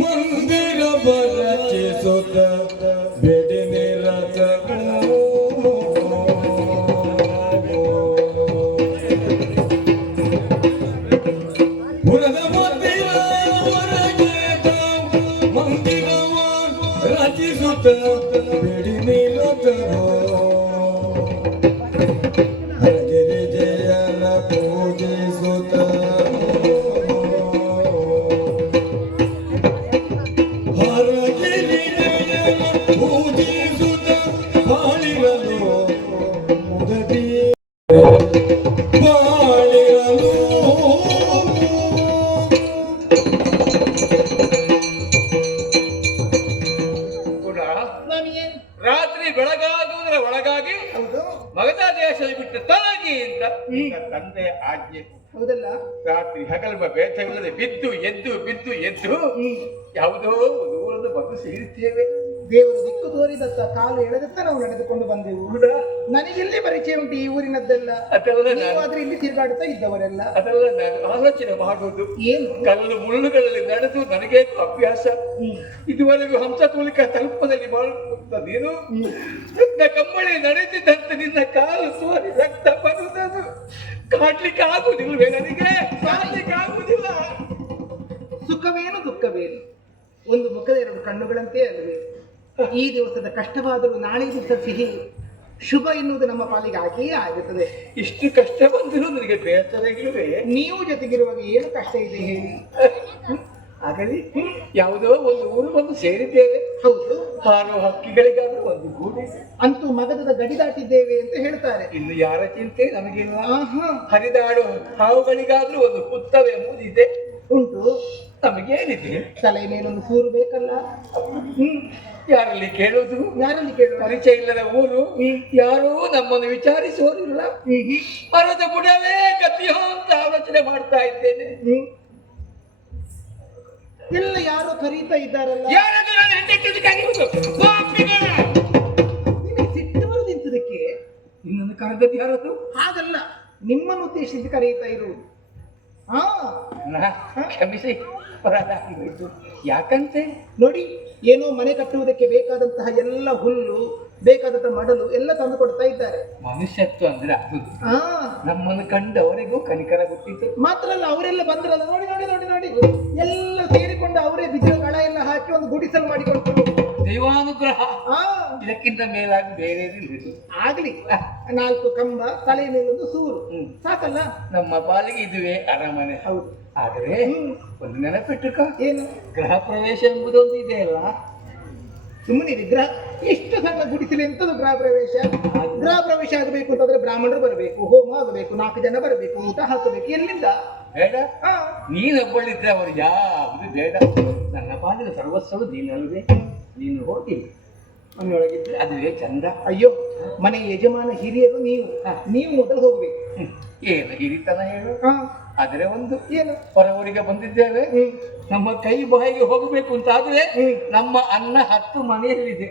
ಮಂದಿರ ಬರಚಿಸುತ್ತ ಬೆಡಿನಿ ರಥವು ಪುರದ ಮಂದಿರ ಹೊರಗೆ ಮಂದಿರವ ರಚಿಸುತ್ತ ಬೆಡಿನಿ ರಥವು ಹರಗಿರಿ ಜಯನ ಪೂಜಿಸುತ್ತ ರಾತ್ರಿ ಬೆಳಗಾಗುವುದರ ಒಳಗಾಗಿ ಮಗಧ ದೇಶ ಬಿಟ್ಟು ತೊಲಗಿ ಅಂತ ತಂದೆ ಆಜ್ಞೆ. ಹೌದಲ್ಲ? ರಾತ್ರಿ ಹಗಲು ಬೇಟವಿಲ್ಲದೆ ಬಿದ್ದು ಎದ್ದು ಬಿದ್ದು ಎದ್ದು ಯಾವುದೋ ದೂರದ ಬಂದು ಸೇರುತ್ತೇವೆ. ದೇವರು ದಿಕ್ಕು ತೋರಿದತ್ತ ಕಾಲು ಎಳೆದತ್ತ ನಾವು ನಡೆದುಕೊಂಡು ಬಂದೆವು. ನನಗೆಲ್ಲಿ ಪರಿಚಯ ಉಂಟು ಈ ಊರಿನದ್ದೆಲ್ಲ? ಆದ್ರೆ ಇಲ್ಲಿ ತಿರುಗಾಡುತ್ತಾ ಇದ್ದವರೆಲ್ಲ. ಅದೆಲ್ಲ ನಾನು ಆಲೋಚನೆ ಮಾಡುವುದು. ಏನು ಕಲ್ಲು ಮುಳ್ಳುಗಳಲ್ಲಿ ನಡೆದು ನನಗೆ ಅಭ್ಯಾಸ. ಇದುವರೆಗೂ ಹಂಸತೂಲಿಕ ತಲುಪದಲ್ಲಿ ಮಾಡುತ್ತ ನೀನು ಕಮ್ಮಳಿ ನಡೆದಿದ್ದಂತೆ ನಿನ್ನ ಕಾಲು ಸೋರಿ ರಕ್ತ ಬರುವುದು ಕಾಡ್ಲಿಕ್ಕೆ ಆಗುವುದಿಲ್ಲವೇ? ನನಗೆ ಕಾಡ್ಲಿಕ್ಕೆ ಆಗುವುದಿಲ್ಲ. ಸುಖವೇನು ದುಃಖವೇನು ಒಂದು ಮುಖದ ಎರಡು ಕಣ್ಣುಗಳಂತೆ ಅಲ್ಲವೇ? ಈ ದಿವಸದ ಕಷ್ಟವಾದರೂ ನಾಳೆ ದಿವಸ ಸಿಹಿ ಶುಭ ಎನ್ನುವುದು ನಮ್ಮ ಪಾಲಿಗೆ ಆಗಿಯೇ ಆಗುತ್ತದೆ. ಇಷ್ಟು ಕಷ್ಟ ಬಂದರೂ ನನಗೆ ಬೇಸರವಿಲ್ಲವೇ? ನೀವು ಜೊತೆಗಿರುವಾಗ ಏನು ಕಷ್ಟ ಇದೆ ಹೇಳಿ? ಆಗಲಿ, ಯಾವುದೋ ಒಂದು ಊರು ಬಂದು ಸೇರಿದ್ದೇವೆ. ಹೌದು, ಹಾರೋ ಹಕ್ಕಿಗಳಿಗಾದ್ರೂ ಒಂದು ಗೂಡೆ. ಅಂತೂ ಮಗದದ ಗಡಿ ದಾಟಿದ್ದೇವೆ ಅಂತ ಹೇಳ್ತಾರೆ. ಇನ್ನು ಯಾರ ಚಿಂತೆ ನಮಗಿಲ್ಲ. ಹರಿದಾಡು ಹಾವುಗಳಿಗಾದ್ರೂ ಒಂದು ಪುತ್ತವೆ ಎಂಬುದಿದೆ ಉಂಟು. ನಮಗೇನಿದೆ? ತಲೆ ಮೇಲೊಂದು ಸೂರು ಬೇಕಲ್ಲ. ಯಾರಲ್ಲಿ ಕೇಳುವುದು? ಯಾರಲ್ಲಿ ಕೇಳುವ? ಪರಿಚಯ ಇಲ್ಲದ ಊರು, ಯಾರೂ ನಮ್ಮನ್ನು ವಿಚಾರಿಸುವುದಿಲ್ಲ. ಮರದ ಬುಡವೇ ಗತಿಯೋ ಅಂತ ಆಲೋಚನೆ ಮಾಡ್ತಾ ಇದ್ದೇನೆ. ಎಲ್ಲ ಯಾರೋ ಕರೀತಾ ಇದ್ದಾರಲ್ಲ. ನಿಮಗೆ ಸಿಟ್ಟು ಬರುದಿಂತದಕ್ಕೆ ನಿನ್ನನ್ನು ಕರೆದದ್ದು ಯಾರದು? ಹಾಗಲ್ಲ, ನಿಮ್ಮನ್ನು ಉದ್ದೇಶಿಸಿ ಕರೀತಾ ಇರುವುದು. ಕ್ಷಮಿಸಿ, ಅಪರಾಧ ಆಗಿತ್ತು. ಯಾಕಂತೆ ನೋಡಿ, ಏನೋ ಮನೆ ಕಟ್ಟುವುದಕ್ಕೆ ಬೇಕಾದಂತಹ ಎಲ್ಲ ಹುಲ್ಲು, ಬೇಕಾದಂತಹ ಮಡಲು ಎಲ್ಲ ತಂದು ಕೊಡ್ತಾ ಇದ್ದಾರೆ. ಮನುಷ್ಯತ್ವ ಅಂದ್ರೆ ಅದು. ನಮ್ಮನ್ನು ಕಂಡವರೆಗೂ ಕನಿಕರ ಗೊತ್ತಿತ್ತು. ಮಾತ್ರ ಅಲ್ಲ, ಅವರೆಲ್ಲ ಬಂದ್ರಲ್ಲ, ನೋಡಿ ನೋಡಿ ನೋಡಿ ನೋಡಿ, ಎಲ್ಲ ಸೇರಿಕೊಂಡು ಅವರೇ ಬಿದಿರು ಗಳ ಎಲ್ಲ ಹಾಕಿ ಒಂದು ಗುಡಿಸಲು ಮಾಡಿಕೊಳ್ತಾರೆ. ದೈವಾನುಗ್ರಹ. ಇದಕ್ಕಿಂತ ಮೇಲಾಗಿ ಬೇರೆ ಆಗ್ಲಿ. 4 ಕಂಬ, ತಲೆ ಮೇಲೊಂದು ಸೂರು, ಸಾಕಲ್ಲ. ನಮ್ಮ ಪಾಲಿಗೆ ಇದುವೇ ಅರಮನೆ. ಹೌದು. ಆದರೆ ಒಂದು ನೆನಪಿಟ್ಟುಕ, ಏನು? ಗೃಹ ಪ್ರವೇಶ ಎಂಬುದೊಂದು ಇದೆ ಅಲ್ಲ. ಸುಮ್ಮನೆ ವಿಗ್ರಹ ಎಷ್ಟು ಸಣ್ಣ ಗುಡಿಸಲು ಎಂತದ್ದು ಗೃಹ ಪ್ರವೇಶ? ಗೃಹ ಪ್ರವೇಶ ಆಗಬೇಕು ಅಂತಂದ್ರೆ ಬ್ರಾಹ್ಮಣರು ಬರಬೇಕು, ಹೋಮ ಆಗಬೇಕು, 4 ಜನ ಬರಬೇಕು, ಊಟ ಹಾಕಬೇಕು. ಎಲ್ಲಿಂದ? ಬೇಡ. ನೀನೊಬ್ಬಳಿದ್ರೆ ಅವರು ಯಾವುದು ಬೇಡ. ನನ್ನ ಪಾಲಿನ ಸರ್ವಸ್ವವು ನೀನಲ್ವೇ. ನೀನು ಹೋಗಿ ಮನೆಯೊಳಗಿದ್ರೆ ಅದುವೇ ಚಂದ. ಅಯ್ಯೋ, ಮನೆ ಯಜಮಾನ ಹಿರಿಯರು ನೀವು ಮೊದಲು ಹೋಗ್ಬೇಕು. ಏನು ಹಿರಿತನ ಹೇಳು? ಆದರೆ ಒಂದು ಏನು, ಹೊರವರಿಗೆ ಬಂದಿದ್ದೇವೆ, ನಮ್ಮ ಕೈ ಬಾಯಿಗೆ ಹೋಗಬೇಕು ಅಂತ ಆದ್ರೆ ನಮ್ಮ ಅನ್ನ 10 ಮನೆಯಲ್ಲಿದೆ.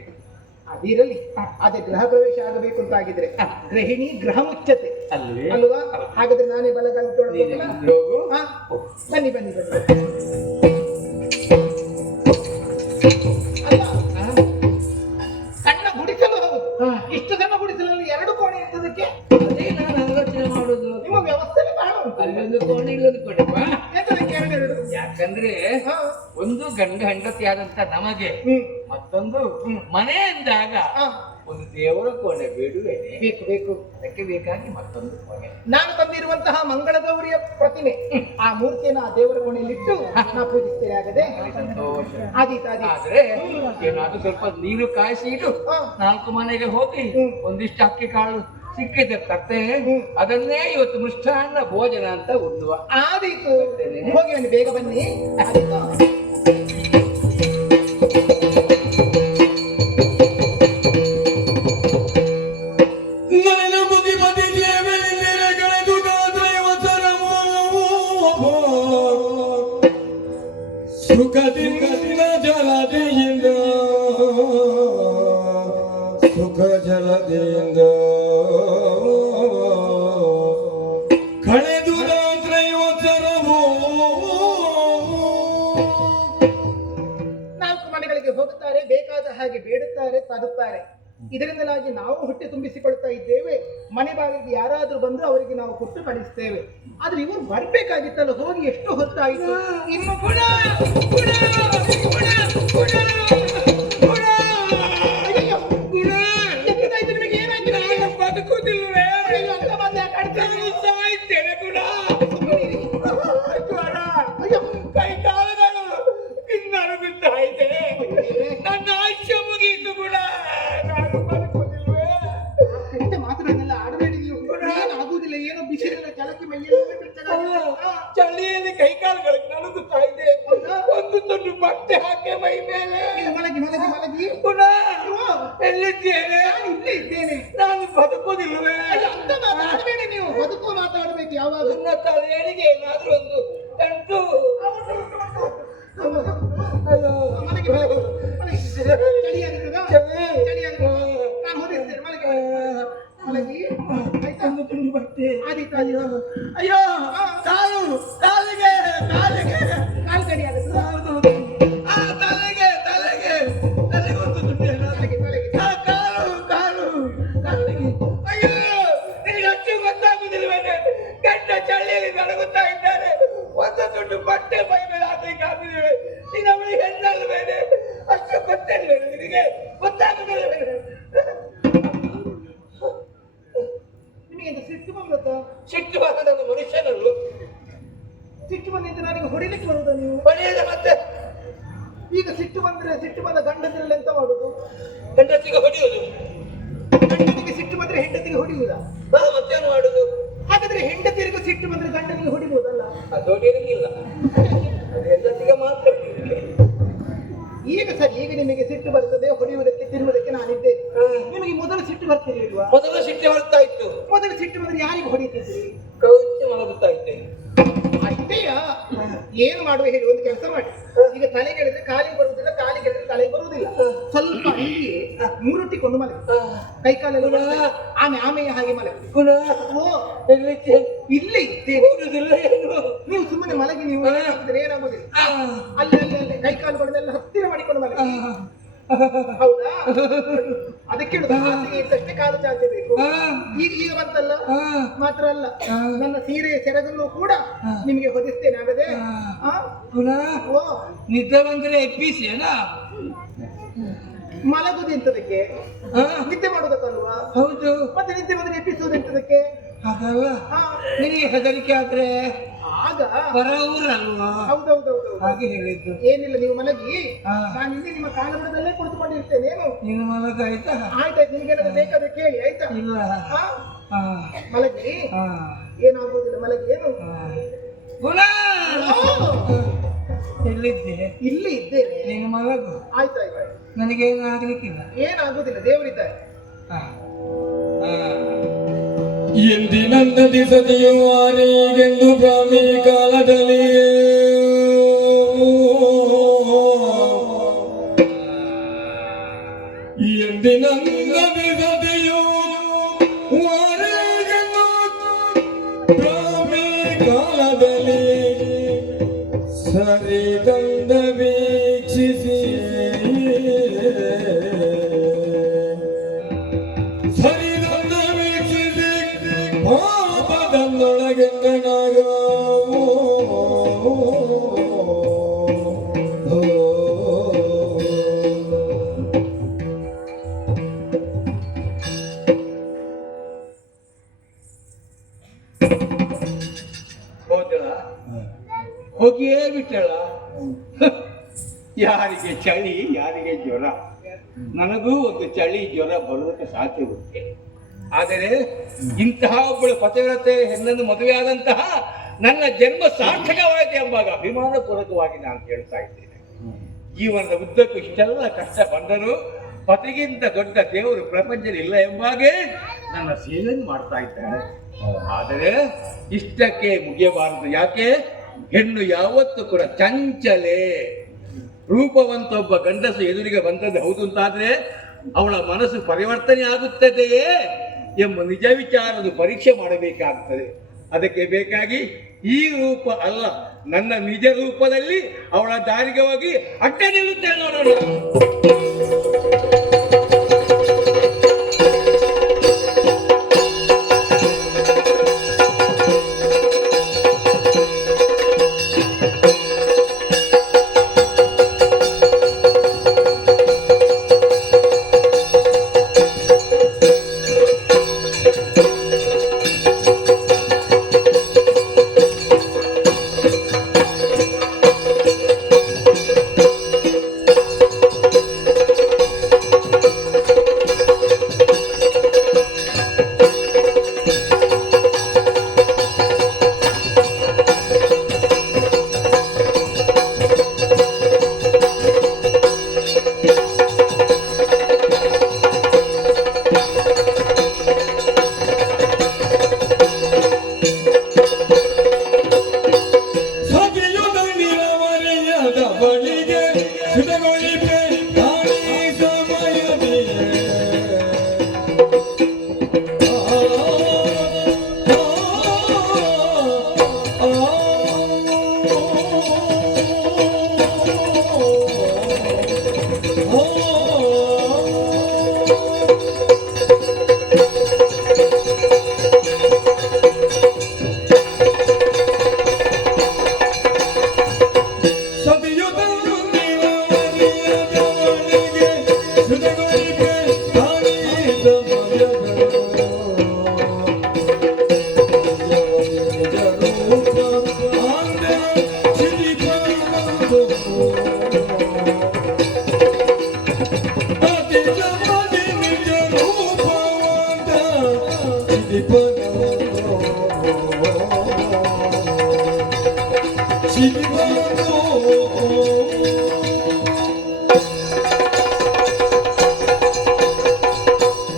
ಅದಿರಲಿ. ಅದೇ ಗೃಹ ಪ್ರವೇಶ ಆಗಬೇಕು ಅಂತ ಆಗಿದ್ರೆ ಗೃಹಿಣಿ ಗೃಹ ಮುಚ್ಚತೆ ಅಲ್ವೇ ಅಲ್ವಾ? ಹಾಗಾದ್ರೆ ನಾನೇ ಬಲಗಾಲ ತೊಡಗಲ್ಲ. ಬನ್ನಿ ಬನ್ನಿ ಬನ್ನಿ. ಸಣ್ಣ ಗುಡಿಸಲು. ಹೌದು, ಇಷ್ಟು ಸಣ್ಣ ಗುಡಿಸಲಲ್ಲಿ 2 ಕೋಣೆ ಇರ್ತದಕ್ಕೆ ಅದೇ ನಾನು ಆಲೋಚನೆ ಮಾಡೋದು. ನಿಮ್ಮ ವ್ಯವಸ್ಥೆ ಬಹಳ ಉಂಟು. ಅಲ್ಲೊಂದು ಕೋಣೆ ಇಲ್ಲೊಂದು ಕೋಣೆ. ಎರಡು. ಯಾಕಂದ್ರೆ ಒಂದು ಗಂಡ ಹೆಂಡತಿಯಾದಂತ ನಮಗೆ, ಮತ್ತೊಂದು ಮನೆ ಎಂದಾಗ ಒಂದು ದೇವರ ಕೋಣೆ ಬೇಡುವೇನೆ. ಬೇಕು ಬೇಕು. ಅದಕ್ಕೆ ಬೇಕಾಗಿ ಮತ್ತೊಂದು ಕೋಣೆ. ನಾನು ತಂದಿರುವಂತಹ ಮಂಗಳ ಗೌರಿಯ ಪ್ರತಿಮೆ, ಆ ಮೂರ್ತಿಯನ್ನು ಆ ದೇವರ ಕೋಣೆಯಲ್ಲಿಟ್ಟು ನಾ ಪೂಜಿಸ್ತೇನೆ. ಆಗದೆ ಸಂತೋಷ. ಆದ್ರೆ ಏನಾದ್ರೂ ಸ್ವಲ್ಪ ನೀರು ಕಾಯಿಸಿ ಇಡು. 4 ಮನೆಗೆ ಹೋಗಿ ಒಂದಿಷ್ಟು ಅಕ್ಕಿ ಕಾಳು ಸಿಕ್ಕಿದೆ ತರ್ತೇನೆ. ಅದನ್ನೇ ಇವತ್ತು ಮೃಷ್ಟಾನ್ನ ಭೋಜನ ಅಂತ ಉಣ್ಣುವ. ಆದೀತು, ಹೋಗಿ ಬನ್ನಿ, ಬೇಗ ಬನ್ನಿ. ಸುಖದಿಂದ ಜಲದಿಯಿಂದ ಸುಖ ಜಲದಿಂದ ಕಳೆದುದ ತ್ರೈವಚರವೋ. 4 ಮನೆಗಳಿಗೆ ಹೋಗುತ್ತಾರೆ, ಬೇಕಾದ ಹಾಗೆ ಬೇಡುತ್ತಾರೆ, ತರುತ್ತಾರೆ. ಇದರಿಂದಲಾಗಿ ನಾವು ಹೊಟ್ಟೆ ತುಂಬಿಸಿಕೊಳ್ತಾ ಇದ್ದೇವೆ. ಮನೆ ಬಾಗಿಲಿಗೆ ಯಾರಾದ್ರೂ ಬಂದು ಅವರಿಗೆ ನಾವು ಕೊಟ್ಟು ಕಳಿಸ್ತೇವೆ. ಆದ್ರೆ ಇವರು ಬರ್ಬೇಕಾಗಿತ್ತಲ್ಲ, ಹೋಗಿ ಎಷ್ಟು ಹೊತ್ತಾಯಿತು. ಇನ್ನು ಗುಣ ಗುಣ ಗುಣ ಗುಣ ಗುಣ. ಅಯ್ಯೋ, ಗುಣ ಎಷ್ಟಾಯ್ತು ನಿಮಗೆ? ಏನಾಯ್ತು? ನಾನು ಬದುಕುವುದಿಲ್ವೇ? ಅಯ್ಯೋ, ಅಂತ ಬಂದು ಯಾಕೆ ಆಡ್ತಾ ನಾನು ಸಾಯ್ತೇನೆ ಗುಣ. ಜ್ವರ, ಅಯ್ಯೋ, ಕೈ ಕಾಲುಗಳು ಕಿನ್ನಡುಗುತ್ತಾ ಇದೆ. ನನ್ನ ಆಯುಷ್ಯ ಮುಗಿಯಿತು ಗುಣ. ನಾನು ಬದುಕುವುದಿಲ್ವೇ? ಕೆಟ್ಟ ಮಾತುಗಳನ್ನೆಲ್ಲ ಆಡಬೇಡಿ ನೀವು. ಏನಾಗುವುದಿಲ್ಲ, ಏನೋ ಬಿಸಿಲಿನ ಜಲಕ್ಕೆ ಮೈಯಲ್ಲಿ ಚಳಿಯಲ್ಲಿ ಕೈ ಕಾಲುಗಳಿಗೆ ನಡುಗುತ್ತಾ ಇದೆ. ಒಂದು ತುಂಡು ಬಟ್ಟೆ ಹಾಕಿ ಮೈ ಮೇಲೆ. ಮಲಗಿ ಮಲಗಿ ಮಲಗಿ. ಗುಣ, ಎಲ್ಲಿದ್ದೇನೆ? ಇಲ್ಲೇ ಇದ್ದೇನೆ. ನಾನು ಬದುಕುವುದಿಲ್ವೇ? ಅಂತ ಮಾತಾಡಬೇಡಿ ನೀವು. ಬದುಕು ಮಾತಾಡಬೇಕು ಯಾವಾಗ. ನನ್ನ ತಲೆಯರಿಗೆ ಏನಾದ್ರೂ ಒಂದು ತಂಟು. ಮಲಗಿ ಮಲಗಿ ಮಲಗಿ. ಚಳಿಯಾಗಿರ್ತದ? ಚಳಿಯಾಗಿರ್ತದ? ನಾನು ಹೊರಡಿಸ್ತೇನೆ. ಮಲಗಿ ಮಲಗಿ. ಆಯ್ತಾ? ಒಂದು ತುಂಡು ಬಟ್ಟೆ. ಆದೀತು. ಅಯ್ಯೋ ಅಯ್ಯೋ, ಕಾಲು ಕಾಲಿಗೆ ಕಾಲಿಗೆ ಕಾಲು ಕಡಿಯಾಗುತ್ತದ? ಆ ತಲೆಗೆ ತಲೆಗೆ ತಲೆಗೆ ಒಂದು ತುಂಡು ಮಲಗಿ ಮಲಗಿ. ಕಾಲು ಕಾಲು ಕಾಲಿಗೆ. ಅಯ್ಯೋ, ನಿನಗೆ ಅಷ್ಟು ಗೊತ್ತಾಗುದಿಲ್ವೇನೆ? ಗಂಡ ಚಳಿಯಲ್ಲಿ ನಡುಗುತ್ತಾ ಇದ್ದಾರೆ. ಒಂದು ತುಂಡು ಬಟ್ಟೆ ಮೈ ಮೇಲೆ ಹಾಕಲಿಕ್ಕೆ ಆಗುದಿಲ್ವೇ? ನಿನ್ನ ಬಳಿ ಹೆಣ್ಣಲ್ವೇನೆ? ಅಷ್ಟು ಗೊತ್ತಿಲ್ವೇನೆ ನಿನಗೆ? ಗೊತ್ತಾಗುದಿಲ್ವೇನೆ? ನಿಮಗೆ ಎಂತ ಸಿಟ್ಟು ಬಂದತ್ತ? ಸಿಟ್ಟು ಬರದ ಮನುಷ್ಯನಲ್ಲೂ ಸಿಟ್ಟು ಬಂದಿದ್ದು ನನಗೆ ಹೊಡಿಲಿಕ್ಕೆ ಬರುವುದ ನೀವು? ಬರೆಯದ ಮತ್ತೆ ಈಗ ಸಿಟ್ಟು ಬಂದ್ರೆ, ಸಿಟ್ಟು ಬಂದ ಗಂಡದ್ರಲ್ಲಿ ಎಂತ ಮಾಡುದು? ಹೆಂಡತಿಗೆ ಹೊಡೆಯುವುದು. ಗಂಡನಿಗೆ ಸಿಟ್ಟು ಬಂದ್ರೆ ಹೆಂಡತಿಗೆ ಹೊಡೆಯುವುದಾ? ಮತ್ತೇನು ಮಾಡುದು? ಹಾಗಾದ್ರೆ ಹೆಂಡತಿರಿಗೂ ಸಿಟ್ಟು ಬಂದ್ರೆ ಗಂಡನಿಗೆ ಹೊಡಿಬಹುದಲ್ಲ? ಅದು ಹೊಡೆಯಲಿಕ್ಕಿಲ್ಲ, ಅದು ಹೆಂಡತಿಗೆ ಮಾತ್ರ ಹೊಡೆಯುವುದಿಲ್ಲ. ಈಗ ಸರಿ, ಈಗ ನಿಮಗೆ ಸಿಟ್ಟು ಬರ್ತದೆ, ಹೊಡೆಯುವುದಕ್ಕೆ ತಿರುವುದಕ್ಕೆ ನಾನಿದ್ದೆ. ನಿಮಗೆ ಮೊದಲು ಸಿಟ್ಟು ಬರ್ತಿರ್ಲಿಲ್ವಾ? ಮೊದಲು ಸಿಟ್ಟು ಬರ್ತಾ ಇತ್ತು. ಮೊದಲು ಸಿಟ್ಟು ಬಂದ್ರೆ ಯಾರಿಗೆ ಹೊಡಿತಿದ್ರಿ? ಕೌಚಿ ಮಲಗುತ್ತಾ ಇದ್ದೇನೆ. ಅಷ್ಟೇಯ? ಏನು ಮಾಡುವ ಹೇಳಿ, ಒಂದು ಕೆಲಸ ಮಾಡಿ. ಈಗ ತಲೆಗೆ ಹೇಳಿದ್ರೆ ಕಾಲಿಗೆ ಬರುವುದಿಲ್ಲ, ಕಾಲಿಗೆ ಹೇಳಿದ್ರೆ ತಲೆಗೆ ಬರುವುದಿಲ್ಲ. ಸ್ವಲ್ಪ ಇಲ್ಲಿ ಮೂರೊಟ್ಟಿಕೊಂಡು ಮಲಗಿ, ಕೈ ಕಾಲೆಲ್ಲ ಆಮೆಯ ಹಾಗೆ ಮಲಗಿ. ಓ, ಎಲ್ಲಿದ್ದೆ? ಇಲ್ಲೇ ಇದ್ದೇನೆ. ಹೋಗುದಿಲ್ಲ ಏನು? ನೀವು ಸುಮ್ಮನೆ ಮಲಗಿ, ನೀವು ಏನಾಗುದಿಲ್ಲ. ಅಲ್ಲಿ ಅಲ್ಲಿ ಅಲ್ಲಿ ಕೈ ಕಾಲುಗಳನ್ನೆಲ್ಲ ಹತ್ತಿರ ಮಾಡಿಕೊಂಡು ಮಲಗಿ. ಹೌದಾ? ಅದಕ್ಕೆ ಹೇಳುದು, ಹಾಸಿಗೆ ಇದ್ದಷ್ಟೇ ಕಾಲು ಚಾಚಬೇಕು. ಈಗ ಈಗ ಬಂತಲ್ಲ, ಮಾತ್ರ ಅಲ್ಲ, ನನ್ನ ಸೀರೆಯ ಸೆರಗನ್ನು ಕೂಡ ನಿಮಗೆ ಹೊದಿಸ್ತೇನೆ. ಆಗದೆ ಓ, ನಿದ್ದೆ ಬಂದ್ರೆ ಎಪ್ಪಿಸಿ ಅಲ್ಲ, ಮಲಗುದು ಎಂತದಕ್ಕೆ? ನಿದ್ದೆ ಮಾಡುವುದಕ್ಕಲ್ವಾ? ಹೌದು. ಮತ್ತೆ ನಿದ್ದೆ ಬಂದ್ರೆ ಎಬ್ಬಿಸುವುದು ಎಂತದಕ್ಕೆ? ಹಾಗಲ್ಲ, ನಿನಗೆ ಹೆದರಿಕೆ ಆದ್ರೆ ಆಗ ಹೊರ ಊರಲ್ವಾ? ಹೌದೌದೌದು, ಹಾಗೆ ಹೇಳಿದ್ದು. ಏನಿಲ್ಲ, ನೀವು ಮಲಗಿ, ನಾನು ಇಲ್ಲಿ ನಿಮ್ಮ ಕಾಲಬುಡದಲ್ಲೇ ಕುಳಿತುಕೊಂಡಿರ್ತೇನೆ. ಏನು ನೀನು ಮಲಗ ಆಯ್ತಾ? ಆಯ್ತಾಯ್ತು, ನಿಮ್ಗೆ ಏನಾದ್ರು ಬೇಕಾದ್ರೆ ಕೇಳಿ, ಆಯ್ತಾ? ಇಲ್ಲ, ಮಲಗಿ, ಏನಾಗುವುದಿಲ್ಲ, ಮಲಗಿ. ಏನು ಗುಣ, ಎಲ್ಲಿದ್ದೆ? ಇಲ್ಲಿ ಇದ್ದೇನೆ. ನೀನು ಮಲಗು. ಆಯ್ತಾಯ್ತು, ನನಗೇನು ಆಗ್ಲಿಕ್ಕಿಲ್ಲ. ಏನಾಗುದಿಲ್ಲ, ದೇವರಿದ್ದಾರೆ. ಎಂದಿನಂದ ದಿಸದೆಯು ಆನೆಗೆಂದು ಬ್ರಾಹ್ಮಿ ಕಾಲದಲ್ಲಿ ಎಂದಿನಂದ ದಿಸದೆಯು ಆನೆಗೆಂದು ಬ್ರಾಹ್ಮಿ ಕಾಲದಲ್ಲಿ ಸರಿದಂದ ವೀಕ್ಷಿಸಿ ಪಾಪದನ್ನೊಳಗೆಂದನಾಗ ಹೋದಳ, ಹೋಗಿಯೇ ಬಿಟ್ಟಳ. ಯಾರಿಗೆ ಚಳಿ, ಯಾರಿಗೆ ಜ್ವರ. ನನಗೂ ಒಂದು ಚಳಿ ಜ್ವರ ಬರೋದಕ್ಕೆ ಸಾಧ್ಯ ಉಂಟೆ. ಆದರೆ ಇಂತಹ ಒಬ್ಬಳು ಪತಿವ್ರತೆ ಹೆಣ್ಣನ್ನು ಮದುವೆಯಾದಂತಹ ನನ್ನ ಜನ್ಮ ಸಾರ್ಥಕವಾಯಿತು ಎಂಬಾಗ ಅಭಿಮಾನ ಪೂರ್ವಕವಾಗಿ ನಾನು ಕೇಳ್ತಾ ಇದ್ದೇನೆ. ಜೀವನದ ಉದ್ದಕ್ಕೂ ಇಷ್ಟೆಲ್ಲ ಕಷ್ಟ ಬಂದರೂ ಪತಿಗಿಂತ ದೊಡ್ಡ ದೇವರು ಪ್ರಪಂಚದಲ್ಲಿ ಇಲ್ಲ ಎಂಬಾಗೆ ನನ್ನ ಸೇವೆಯನ್ನು ಮಾಡ್ತಾ ಇದ್ದಾರೆ. ಆದರೆ ಇಷ್ಟಕ್ಕೆ ಮುಗಿಯಬಾರದು. ಯಾಕೆ? ಹೆಣ್ಣು ಯಾವತ್ತೂ ಕೂಡ ಚಂಚಲೆ. ರೂಪವಂತ ಒಬ್ಬ ಗಂಡಸು ಎದುರಿಗೆ ಬಂದದ್ದು ಹೌದು ಅಂತಾದ್ರೆ ಅವಳ ಮನಸ್ಸು ಪರಿವರ್ತನೆ ಆಗುತ್ತದೆಯೇ ಎಂಬ ನಿಜ ವಿಚಾರದ ಪರೀಕ್ಷೆ ಮಾಡಬೇಕಾಗುತ್ತದೆ. ಅದಕ್ಕೆ ಬೇಕಾಗಿ ಈ ರೂಪ ಅಲ್ಲ, ನನ್ನ ನಿಜ ರೂಪದಲ್ಲಿ ಅವಳ ದಾರಿಗೆ ಹೋಗಿ ಅಡ್ಡ ನಿಲ್ಲುತ್ತೇನೆ ನೋಡೋಣ.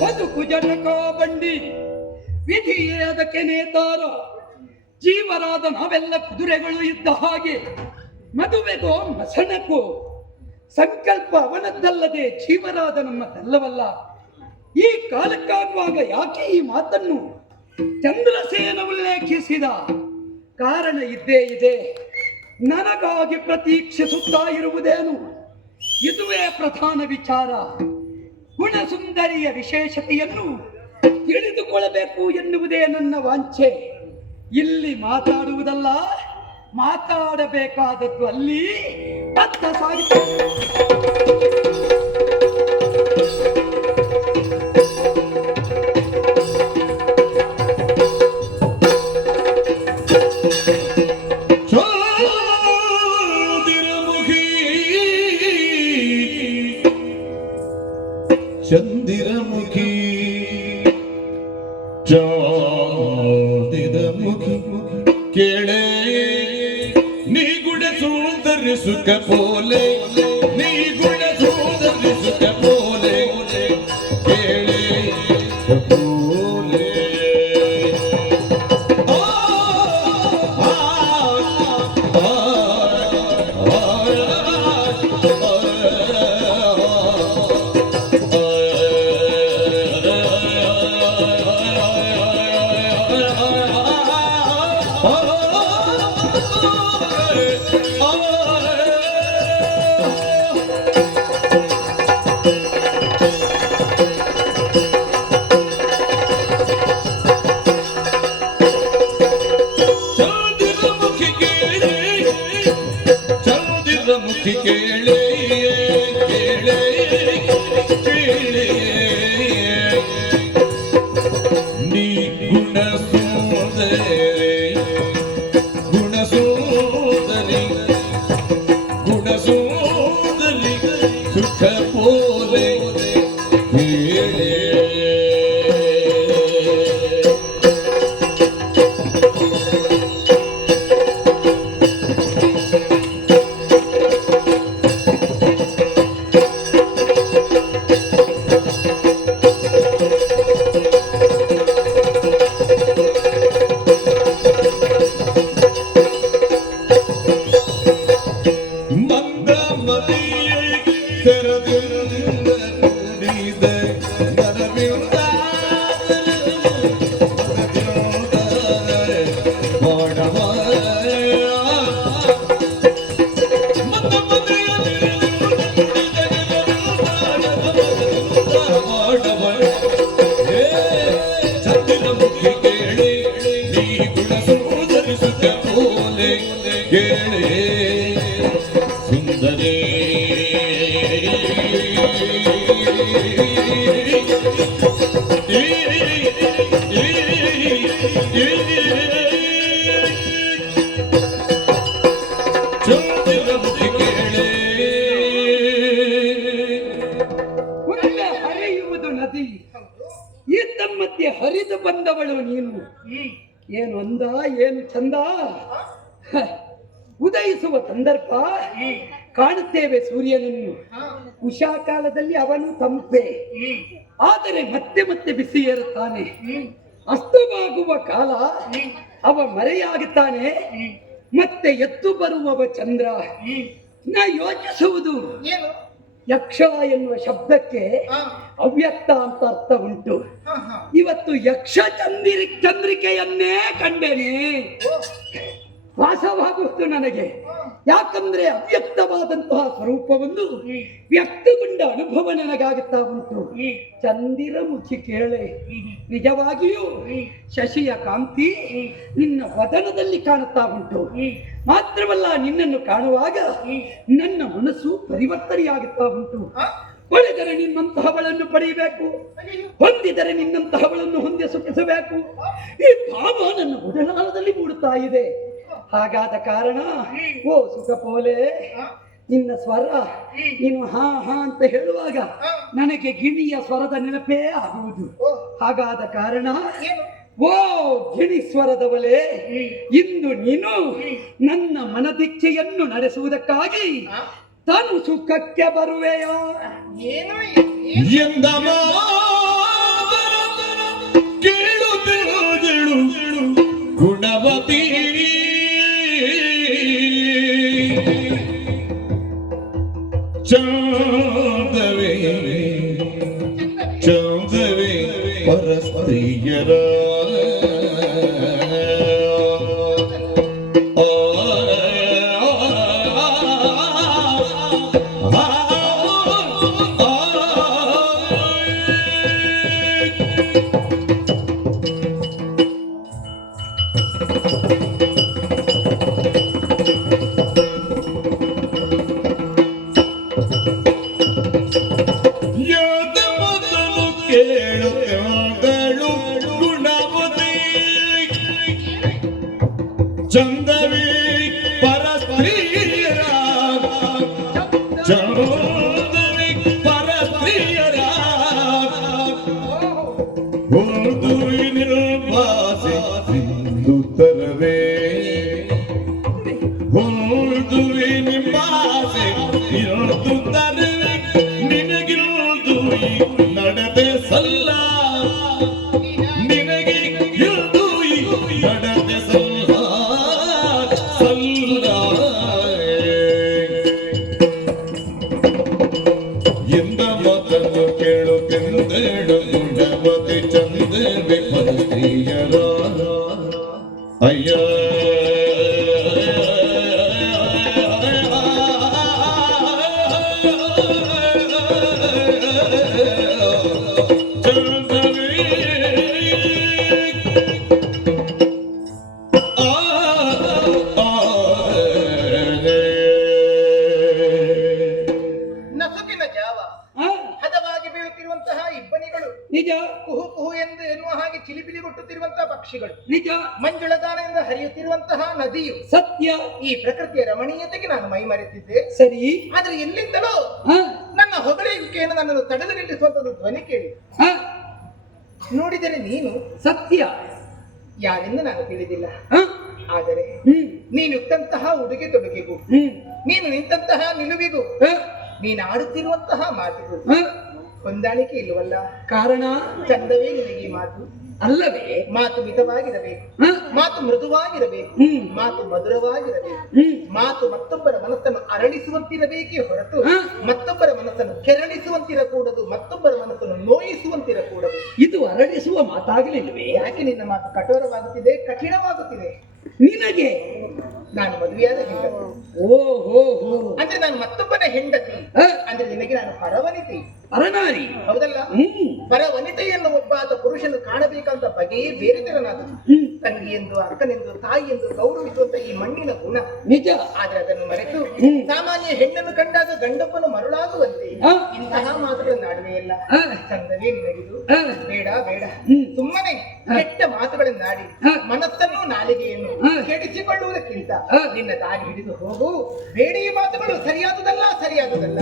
ಬದುಕು ಜನಕ ಬಂಡಿ, ವಿಧಿಯೇ ಅದಕ್ಕೆ ನೇತಾರ. ಜೀವರಾದ ನಾವೆಲ್ಲ ಕುದುರೆಗಳು ಇದ್ದ ಹಾಗೆ, ಮದುವೆಗೋ ಮಸಣಕ್ಕೋ ಸಂಕಲ್ಪ ಅವನದ್ದಲ್ಲದೆ ಜೀವರಾದ ನಮ್ಮದಲ್ಲವಲ್ಲ. ಈ ಕಾಲಕ್ಕಾಗುವಾಗ ಯಾಕೆ ಈ ಮಾತನ್ನು ಚಂದ್ರಸೇನ ಉಲ್ಲೇಖಿಸಿದ? ಕಾರಣ ಇದ್ದೇ ಇದೆ. ನನಗಾಗಿ ಪ್ರತೀಕ್ಷಿಸುತ್ತಾ ಇರುವುದೇನು? ಇದುವೇ ಪ್ರಧಾನ ವಿಚಾರ. ಗುಣಸುಂದರಿಯ ವಿಶೇಷತೆಯನ್ನು ತಿಳಿದುಕೊಳ್ಳಬೇಕು ಎನ್ನುವುದೇ ನನ್ನ ವಾಂಛೆ. ಇಲ್ಲಿ ಮಾತಾಡುವುದಲ್ಲ, ಮಾತಾಡಬೇಕಾದದ್ದು ಅಲ್ಲಿ ಅರ್ಥ ಸಾಗಿತು. ಚಂದಿರಮುಖಿ ಚಂದಿರಮುಖಿ ಕೇಳೆ ನೀ ಗುಣ ಸುಂದರ ಸುಖ ಪೋಲೆ, ನೀ ಗುಣ ಸುಂದರ ಸುಖ ಪೋಲೆ ಕೇಳೆ ಪೋಲೆ. ಮುಂದೆ ಹರಿಯುವುದು ನದಿ, ಈತ ಮಧ್ಯೆ ಹರಿದು ಬಂದವಳು ನೀನು. ಏನು ಅಂದ, ಏನು ಚಂದ. ಹ, ಉದಯಿಸುವ ಸಂದರ್ಭ ಕಾಣುತ್ತೇವೆ ಸೂರ್ಯನನ್ನು. ಉಷಾ ಕಾಲದಲ್ಲಿ ಅವನು ತಂಪೆ, ಆದರೆ ಮತ್ತೆ ಮತ್ತೆ ಬಿಸಿ ಏರುತ್ತಾನೆ. ಅಸ್ತವಾಗುವ ಕಾಲ ಅವ ಮರೆಯಾಗುತ್ತಾನೆ, ಮತ್ತೆ ಎದ್ದು ಬರುವವ ಚಂದ್ರ. ನಾ ಯೋಚಿಸುವುದು, ಏನು? ಯಕ್ಷ ಎನ್ನುವ ಶಬ್ದಕ್ಕೆ ಅವ್ಯಕ್ತ ಅಂತ ಅರ್ಥ ಉಂಟು. ಇವತ್ತು ಯಕ್ಷ ಚಂದ್ರಿಕೆಯನ್ನೇ ಕಂಡೇನೆ. ವಾಸವಾಗುವುದು ನನಗೆ. ಯಾಕಂದ್ರೆ ಅವ್ಯಕ್ತವಾದಂತಹ ಸ್ವರೂಪವನ್ನು ವ್ಯಕ್ತಗೊಂಡ ಅನುಭವ ನನಗಾಗುತ್ತಾ ಉಂಟು. ಚಂದಿರ ಮುಖಿ ಕೇಳೆ, ನಿಜವಾಗಿಯೂ ಶಶಿಯ ಕಾಂತಿ ನಿನ್ನ ವದನದಲ್ಲಿ ಕಾಣುತ್ತಾ ಉಂಟು. ಮಾತ್ರವಲ್ಲ, ನಿನ್ನನ್ನು ಕಾಣುವಾಗ ನನ್ನ ಮನಸ್ಸು ಪರಿವರ್ತನೆಯಾಗುತ್ತಾ ಉಂಟು. ಪಡೆದರೆ ನಿನ್ನಂತಹವಳನ್ನು ಪಡೆಯಬೇಕು, ಹೊಂದಿದರೆ ನಿನ್ನಂತಹವಳನ್ನು ಹೊಂದಿ ಸುಖಿಸಬೇಕು. ಈ ಭಾವ ನನ್ನ ಉಡಲಾಳದಲ್ಲಿ ಮೂಡುತ್ತಾ ಇದೆ. ಹಾಗಾದ ಕಾರಣ ಓ ಸುಖಪೋಲೆ, ನಿನ್ನ ಸ್ವರ ನೀನು ಹಾ ಹಾ ಅಂತ ಹೇಳುವಾಗ ನನಗೆ ಗಿಣಿಯ ಸ್ವರದ ನೆನಪೇ ಆಗುವುದು. ಹಾಗಾದ ಕಾರಣ ಓ ಗಿಣಿ ಸ್ವರದವಳೆ, ಇಂದು ನೀನು ನನ್ನ ಮನದಿಚ್ಛೆಯನ್ನು ನಡೆಸುವುದಕ್ಕಾಗಿ ತಾನು ಸುಖಕ್ಕೆ ಬರುವೆಯೋ ಏನು? ಎಂದ ಕೇಳು ಗುಣವತಿ ಚಂದವೇ ಚಂದವೇ ಪರಸ್ತ್ರೀಯರ ಚಂದವೇ ಪರಸ್ತ್ರೀಯರ ಚಂದವೇ ಪರಸ್ತ್ರೀಯರ ಒಂದು ನಿರ್ವಾಸಿ ಸಿಂಧುತ್ತರವೇ ಒಂದು ನಿಂಬಾಸೆ ಇರುತ್ತರವೇ ನಿನಗಿರುವುದು ನಡೆದೆ ಸಲ್ಲ ನಿನಗೆ ಇರುವುದು ನಡೆದೆ ಸಲ್ಲ ಎಂದ ಮಾತನ್ನು ಕೇಳುತ್ತೆಂದೇಳು ಗುಣವತಿ ಚಂದವೇ ಪರಸ್ತ್ರೀಯರ ಅಯ್ಯ ನಸುಕಿನ ಜಾವ ಹದವಾಗಿ ಬೀಳುತ್ತಿರುವಂತಹ ಇಬ್ಬನಿಗಳು, ನಿಜ. ಕುಹು ಕುಹು ಎಂದು ಎನ್ನುವ ಹಾಗೆ ಚಿಲಿಪಿಲಿ ಕೊಟ್ಟುತ್ತಿರುವಂತಹ ಪಕ್ಷಿಗಳು, ನಿಜ. ಮಂಜುಳಗಾನದಿಂದ ಹರಿಯುತ್ತಿರುವಂತಹ ನದಿಯು, ಸತ್ಯ. ಈ ಪ್ರಕೃತಿಯ ರಮಣೀಯತೆಗೆ ನಾನು ಮೈ ಮರೆತಿದ್ದೆ. ಸರಿ. ಆದ್ರೆ ಎಲ್ಲಿಂದಲೋ ಹ? ನನ್ನ ಹೊಗಳಿಕೆಯನ್ನು ನನ್ನನ್ನು ತಡೆದು ನಿಲ್ಲಿಸುವಂತದ್ದು ಧ್ವನಿ ಕೇಳಿ. ಹ? ನೋಡಿದರೆ ನೀನು ಸತ್ಯ. ಯಾರೆಂದು ನಾನು ತಿಳಿದಿಲ್ಲ. ಹ? ಆದರೆ ಹ್ಮ್ ನೀನಿಟ್ಟಂತಹ ಉಡುಗೆ ತೊಡುಗೆಗೂ, ಹ್ಮ್ ನೀನು ನಿಂತಹ ನಿಲುವಿಗೂ, ಹ? ನೀನು ಆಡುತ್ತಿರುವಂತಹ ಮಾತಿಗೂ ಹ? ಹೊಂದಾಣಿಕೆ ಇಲ್ಲವಲ್ಲ. ಕಾರಣ ಚಂದವೇ ನಿನಗೆ ಈ ಮಾತು. ಅಲ್ಲವೇ? ಮಾತು ಮಿತವಾಗಿರಬೇಕು, ಹ? ಮಾತು ಮೃದುವಾಗಿರಬೇಕು, ಹ್ಮ್ ಮಾತು ಮಧುರವಾಗಿರಬೇಕು, ಹ್ಮ್ ಮಾತು ಮತ್ತೊಬ್ಬರ ಮನಸ್ಸನ್ನು ಅರಳಿಸುವಂತಿರಬೇಕೇ ಹೊರತು ಹ? ಮತ್ತೊಬ್ಬರ ಮನಸ್ಸನ್ನು ಕೆರಳಿಸುವಂತಿರಕೂಡದು, ಮತ್ತೊಬ್ಬರ ಮನಸ್ಸನ್ನು ನೋಯಿಸುವಂತಿರಕೂಡದು. ಇದು ಅರಳಿಸುವ ಮಾತಾಗಲಿಲ್ವೇ? ಯಾಕೆ ನಿನ್ನ ಮಾತು ಕಠೋರವಾಗುತ್ತಿದೆ, ಕಠಿಣವಾಗುತ್ತಿದೆ? ನಿನಗೆ ನಾನು ಮದುವೆಯಾದ ಹೆಂಡತಿ, ಓ ಹೋ ಹೋ. ಅಂದ್ರೆ ನಾನು ಮತ್ತೊಬ್ಬನ ಹೆಂಡತಿ, ಹ? ಅಂದ್ರೆ ನಿನಗೆ ನಾನು ಪರವನಿತೆ, ಪರನಾರಿ. ಹೌದಲ್ಲ? ಹ್ಮ್ ಪರ ವನಿತೆಯನ್ನು ಒಬ್ಬಾತ ಪುರುಷನು ಕಾಣಬೇಕಂತ ಬಗೆಯೇ ಬೇರೆ ತೆರನಾದನು. ತಂಗಿಯೆಂದು, ಅಕ್ಕನೆಂದು, ತಾಯಿಯೆಂದು ಗೌರವಿಸುವಂತ ಈ ಮಣ್ಣಿನ ಗುಣ ನಿಜ. ಆದ್ರೆ ಅದನ್ನು ಮರೆತು ಸಾಮಾನ್ಯ ಹೆಣ್ಣನ್ನು ಕಂಡಾಗ ಗಂಡಪ್ಪನು ಮರುಳಾಗುವಂತೆ ಇಂತಹ ಮಾತುಗಳನ್ನು ಆಡುವೆಯಲ್ಲ, ಚಂದವೇ ನಿನಗಿದು. ಬೇಡ ಬೇಡ, ಸುಮ್ಮನೆ ಕೆಟ್ಟ ಮಾತುಗಳನ್ನಾಡಿ ಮನಸ್ಸನ್ನು ನಾಲಿಗೆಯನ್ನು ಕೆಡಿಸಿಕೊಳ್ಳುವುದಕ್ಕಿಂತ ನಿನ್ನ ದಾರಿ ಹಿಡಿದು ಹೋಗು. ಬೇಡ ಈ ಮಾತುಗಳು ಸರಿಯಾದುದಲ್ಲ, ಸರಿಯಾದುದಲ್ಲ.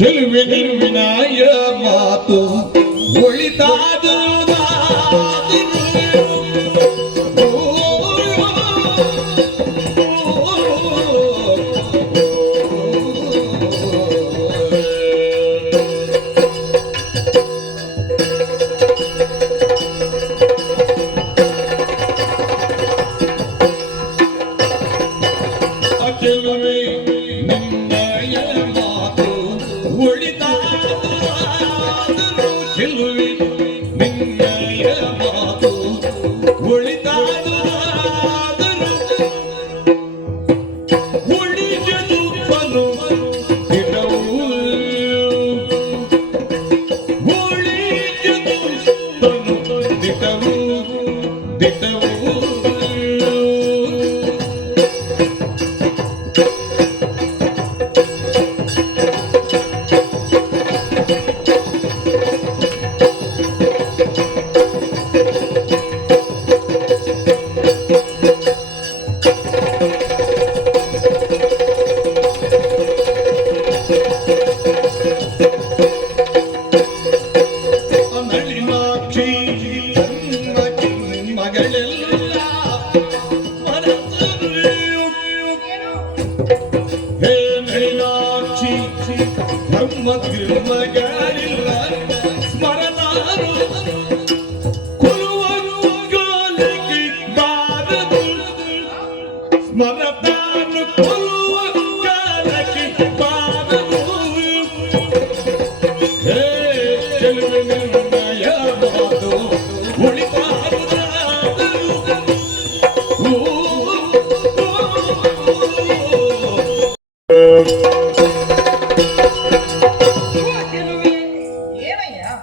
ಚೆಲುವಿನ ಮಾತು ಒಳಿತಾದ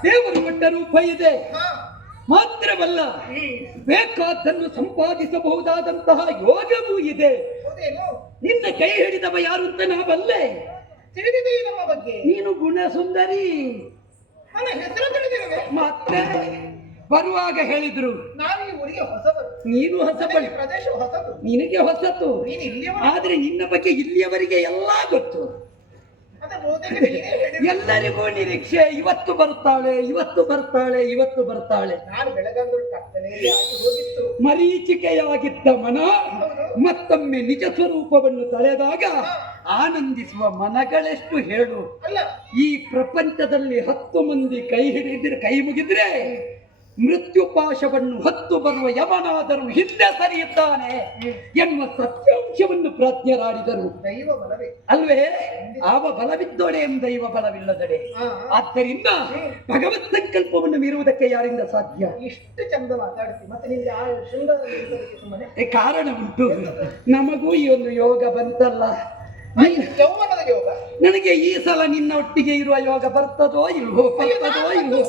ದೇವರು ಕೊಟ್ಟ ರೂಪ ಇದೆ ಮಾತ್ರವಲ್ಲ, ಬೇಕಾದ್ದನ್ನು ಸಂಪಾದಿಸಬಹುದಾದಂತಹ ಯೋಗವೂ ಇದೆ. ನಿನ್ನ ಕೈ ಹಿಡಿದವ ಯಾರು ಅಂತ ನಾ ಬಲ್ಲೆ. ತಿಳಿದಿದೆಯೇ ನಮ್ಮ ಬಗ್ಗೆ? ನೀನು ಗುಣ ಸುಂದರಿ. ನನ್ನ ಹೆಸರು ತಿಳಿದಿರುವೆ. ಮತ್ತೆ ಬರುವಾಗ ಹೇಳಿದ್ರು ನಾನು ಈ ಊರಿಗೆ ಹೊಸಬರು. ನೀನು ಹೊಸಬಳಿ, ಪ್ರದೇಶ ಹೊಸದು, ನಿನಗೆ ಹೊಸತು. ನೀನು ಇಲ್ಲಿಯವ. ಆದ್ರೆ ನಿನ್ನ ಬಗ್ಗೆ ಇಲ್ಲಿಯವರೆಗೆ ಎಲ್ಲಾ ಗೊತ್ತು. ಎಲ್ಲರಿಗೂ ನಿರೀಕ್ಷೆ, ಇವತ್ತು ಬರ್ತಾಳೆ, ಇವತ್ತು ಬರ್ತಾಳೆ, ಇವತ್ತು ಬರ್ತಾಳೆ. ನಾನು ಬೆಳಗಾವಿ ಕತ್ತಲೆಯಲ್ಲಿ ಆಗಿ ಹೋಗಿತ್ತು. ಮರೀಚಿಕೆಯಾಗಿದ್ದ ಮನ ಮತ್ತೊಮ್ಮೆ ನಿಜ ಸ್ವರೂಪವನ್ನು ತಳೆದಾಗ ಆನಂದಿಸುವ ಮನಗಳೆಷ್ಟು ಹೇಳು. ಅಲ್ಲ, ಈ ಪ್ರಪಂಚದಲ್ಲಿ 10 ಮಂದಿ ಕೈ ಹಿಡಿದ್ರೆ, ಕೈ ಮುಗಿದ್ರೆ ಮೃತ್ಯು ಪಾಶವನ್ನು ಹೊತ್ತು ಬರುವ ಯಮನಾದರೂ ಹಿಂದೆ ಸರಿಯುತ್ತಾನೆ ಎನ್ನುವ ಸತ್ಯಾಂಶವನ್ನು ಪ್ರಾಜ್ಞರಾಡಿದರು. ದೈವ ಬಲವೇ ಅಲ್ವೇ? ಆವ ಬಲವಿದ್ದೋಡೆ ದೈವ ಬಲವಿಲ್ಲದಡೆ. ಆದ್ದರಿಂದ ಭಗವತ್ ಸಂಕಲ್ಪವನ್ನು ಮೀರುವುದಕ್ಕೆ ಯಾರಿಂದ ಸಾಧ್ಯ? ಇಷ್ಟು ಚಂದ ಮಾತಾಡ್ತಿ, ಮತ್ತೆ ನಿಮ್ಗೆ ಆ ಶೃಂಗಾರ ಸುಮ್ಮನೆ ಕಾರಣ ಉಂಟು. ನಮಗೂ ಈ ಒಂದು ಯೋಗ ಬಂತಲ್ಲ, ಯೌವನದ ಯೋಗ. ನನಗೆ ಈ ಸಲ ನಿನ್ನ ಒಟ್ಟಿಗೆ ಇರುವ ಯೋಗ ಬರ್ತದೋ ಇಲ್ವೋ, ಬರ್ತದೋ ಇಲ್ವೋ?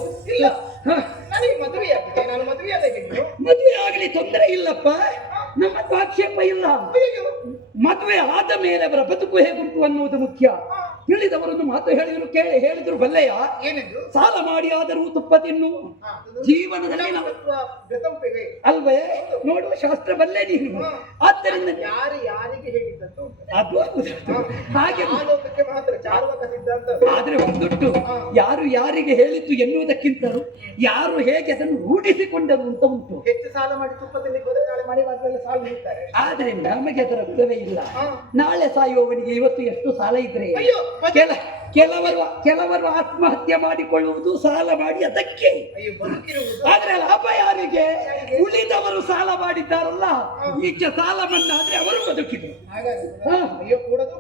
ನನಗೆ ಮದುವೆಯಾಗಿದೆ, ನಾನು ಮದುವೆಯಾದ ಹೆಣ್ಣು. ಮದುವೆ ಆಗಲಿ, ತೊಂದರೆ ಇಲ್ಲಪ್ಪ, ನಮ್ಮ ಆಕ್ಷೇಪ ಇಲ್ಲ. ಮದುವೆ ಆದ ಮೇಲೆ ಅವರ ಬದುಕು ಹೇಗುಂಟು ಅನ್ನುವುದು ಮುಖ್ಯ. ತಿಳಿದವರನ್ನು ಮಾತು ಹೇಳಿದ್ರು ಬಲ್ಲೆಯ. ಏನೆಂದು? ಸಾಲ ಮಾಡಿ ಆದರೂ ತುಪ್ಪ ತಿನ್ನು. ಜೀವನದಲ್ಲಿ ಅಲ್ವೇ? ನೋಡುವ ಶಾಸ್ತ್ರ ಬಲ್ಲೆ ನೀನು. ಆದ್ದರಿಂದ ಯಾರಿಗೆ ಹೇಳಿದ್ದಂತ ಅದು ಹಾಗೆ ಮಾತ್ರ ಚಾರ್ವಾಕ ಸಿದ್ಧಾಂತ. ಆದ್ರೆ ಒಂದುಂಟು, ಯಾರು ಯಾರಿಗೆ ಹೇಳಿದ್ದು ಎನ್ನುವುದಕ್ಕಿಂತ ಯಾರು ಹೇಗೆ ಅದನ್ನು ರೂಢಿಸಿಕೊಂಡರು ಅಂತ ಉಂಟು. ಹೆಚ್ಚು ಸಾಲ ಮಾಡಿ ತುಪ್ಪ ತಿನ್ಲಿಕ್ಕೆ ಹೋದ್ರೆ ನಾಳೆ ಮನೆ ಬಾಗಿಲಲ್ಲಿ ಸಾಲ ನೀಡ್ತಾರೆ. ಆದ್ರೆ ನಮಗೆ ಅದರ ಗುಣವೇ ಇಲ್ಲ. ನಾಳೆ ಸಾಯುವವನಿಗೆ ಇವತ್ತು ಎಷ್ಟು ಸಾಲ ಇದ್ರೆ, ಕೆಲವರು ಆತ್ಮಹತ್ಯೆ ಮಾಡಿಕೊಳ್ಳುವುದು ಸಾಲ ಮಾಡಿ ಅದಕ್ಕೆ. ಆದ್ರೆ ಲಾಭ ಯಾರಿಗೆ? ಉಳಿದವರು ಸಾಲ ಮಾಡಿದ್ದಾರಲ್ಲ, ಈಗ ಸಾಲ ಮನ್ನಾದ್ರೆ ಅವರು ಬದುಕಿದ್ರು. ಅಯ್ಯೋ, ಕೂಡದು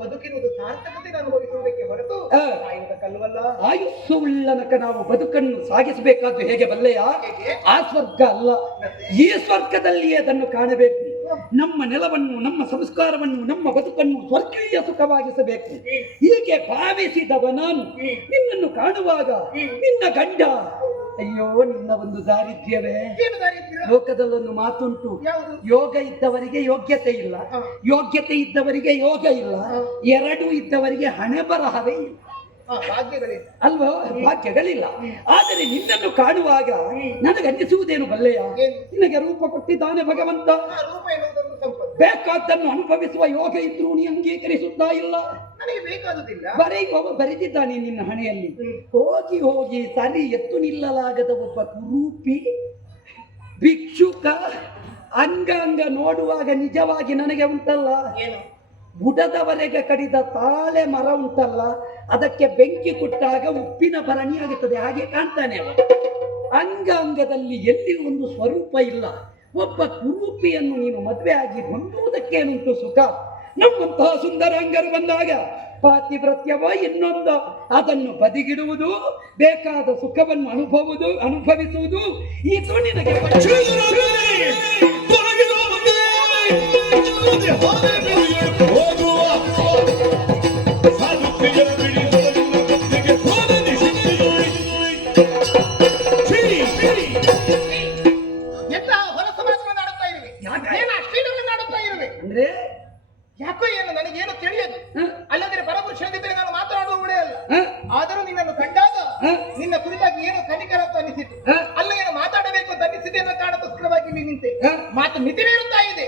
ಬದುಕಿರುವುದು ಸಾರ್ಥಕತೆ ಅನುಭವಿಸುವುದಕ್ಕೆ ಹೊರತು ಕಲ್ಲವಲ್ಲ. ಆಯುಸ್ಸು ಉಳ್ಳನಕ ನಾವು ಬದುಕನ್ನು ಸಾಗಿಸಬೇಕಾದ್ದು ಹೇಗೆ ಬಲ್ಲೆಯ? ಆ ಸ್ವರ್ಗ ಅಲ್ಲ, ಈ ಸ್ವರ್ಗದಲ್ಲಿಯೇ ಅದನ್ನು ಕಾಣಬೇಕು. ನಮ್ಮ ನೆಲವನ್ನು, ನಮ್ಮ ಸಂಸ್ಕಾರವನ್ನು, ನಮ್ಮ ಬದುಕನ್ನು ಸ್ವರ್ಗೀಯ ಸುಖವಾಗಿಸಬೇಕು ಹೀಗೆ ಭಾವಿಸಿದವ ನಾನು ನಿನ್ನನ್ನು ಕಾಣುವಾಗ ನಿನ್ನ ಗಂಡ, ಅಯ್ಯೋ ನಿನ್ನ ಒಂದು ದಾರಿದ್ರ್ಯವೇ. ಏನು ದಾರಿದ್ರ್ಯ? ಲೋಕದಲ್ಲೊಂದು ಮಾತುಂಟು, ಯಾವುದು? ಯೋಗ ಇದ್ದವರಿಗೆ ಯೋಗ್ಯತೆ ಇಲ್ಲ, ಯೋಗ್ಯತೆ ಇದ್ದವರಿಗೆ ಯೋಗ ಇಲ್ಲ, ಎರಡೂ ಇದ್ದವರಿಗೆ ಹಣೆ ಬರಹವೇ ಇಲ್ಲ. ಭಾಗ್ಯಗಳಿಲ್ಲ ಅಲ್ವಾ? ಭಾಗ್ಯಗಳಿಲ್ಲ. ಆದರೆ ನಿನ್ನನ್ನು ಕಾಣುವಾಗ ನನಗೆ ಅನ್ನಿಸುವುದೇನು ಬಲ್ಲೆಯ? ಏನು? ನಿನಗೆ ರೂಪ ಕೊಟ್ಟಿದ್ದಾನೆ ಭಗವಂತ. ರೂಪ ಎನ್ನುವುದೊಂದು ಸಂಪತ್ತು. ಬೇಕಾದ್ದನ್ನು ಅನುಭವಿಸುವ ಯೋಗ ಇದ್ರೂ ನೀ ಅಂಗೀಕರಿಸುತ್ತಾ ಇಲ್ಲ. ನನಗೆ ಬೇಕಾದುದಿಲ್ಲ. ಬರೆದಿದ್ದಾನೆ ನಿನ್ನ ಹಣೆಯಲ್ಲಿ. ಹೋಗಿ ಹೋಗಿ ಸರಿ ಎತ್ತು ನಿಲ್ಲಲಾಗದ ಒಬ್ಬ ಕುರೂಪಿ ಭಿಕ್ಷುಕ ಅಂಗಾಂಗ ನೋಡುವಾಗ ನಿಜವಾಗಿ ನನಗೆ ಉಂಟಲ್ಲ, ಏನು? ಬುಡದವರೆಗೆ ಕಡಿದ ತಾಳೆ ಮರ ಉಂಟಲ್ಲ, ಅದಕ್ಕೆ ಬೆಂಕಿ ಕೊಟ್ಟಾಗ ಉಪ್ಪಿನ ಭರಣಿ ಆಗುತ್ತದೆ, ಹಾಗೆ ಕಾಣ್ತಾನೆ ಅವ. ಅಂಗಾಂಗದಲ್ಲಿ ಎಲ್ಲಿ ಒಂದು ಸ್ವರೂಪ ಇಲ್ಲ. ಒಬ್ಬ ಕುರೂಪಿಯನ್ನು ನೀನು ಮದುವೆ ಆಗಿ ಹೊಂದುವುದಕ್ಕೇನುಂಟು ಸುಖ? ನಮ್ಮಂತಹ ಸುಂದರಾಂಗರು ಬಂದಾಗ ಪಾತಿವ್ರತ್ಯವೋ ಇನ್ನೊಂದು ಅದನ್ನು ಬದಿಗಿಡುವುದು, ಬೇಕಾದ ಸುಖವನ್ನು ಅನುಭವಿಸುವುದು ಇದು ನಿನಗೆ ಎಂತಹ ಹೊರ ಸಮಾಜವನ್ನು ಆಡುತ್ತಾ ಇರುವೆ? ಏನು ಅಶ್ಲೀಲವನ್ನು ಆಡುತ್ತಾ ಇರುವೆ? ಅಂದ್ರೆ ಯಾಕೋ ಏನು ನನಗೇನು ತಿಳಿಯದು. ಅಲ್ಲದ್ರೆ ಪರಪುರುಷನಿದ್ದರೆ ನಾನು ಮಾತನಾಡುವ ಉಳೆ ಅಲ್ಲ. ಆದರೂ ನಿನ್ನನ್ನು ಕಂಡಾಗ ನಿನ್ನ ಕುರಿತಾಗಿ ಏನು ಕನಿಕರತ್ವ ಅನಿಸಿತು. ಅಲ್ಲ ಏನು ಮಾತಾಡಬೇಕು ಅಂತ ಅನಿಸಿದೆ ಅನ್ನೋ ಕಾರಣಕ್ಕೋಸ್ಕರವಾಗಿ ಇಲ್ಲಿ ನಿಂತೆ. ಮಾತು ಮಿತಿಮೀರುತ್ತಾ ಇದೆ.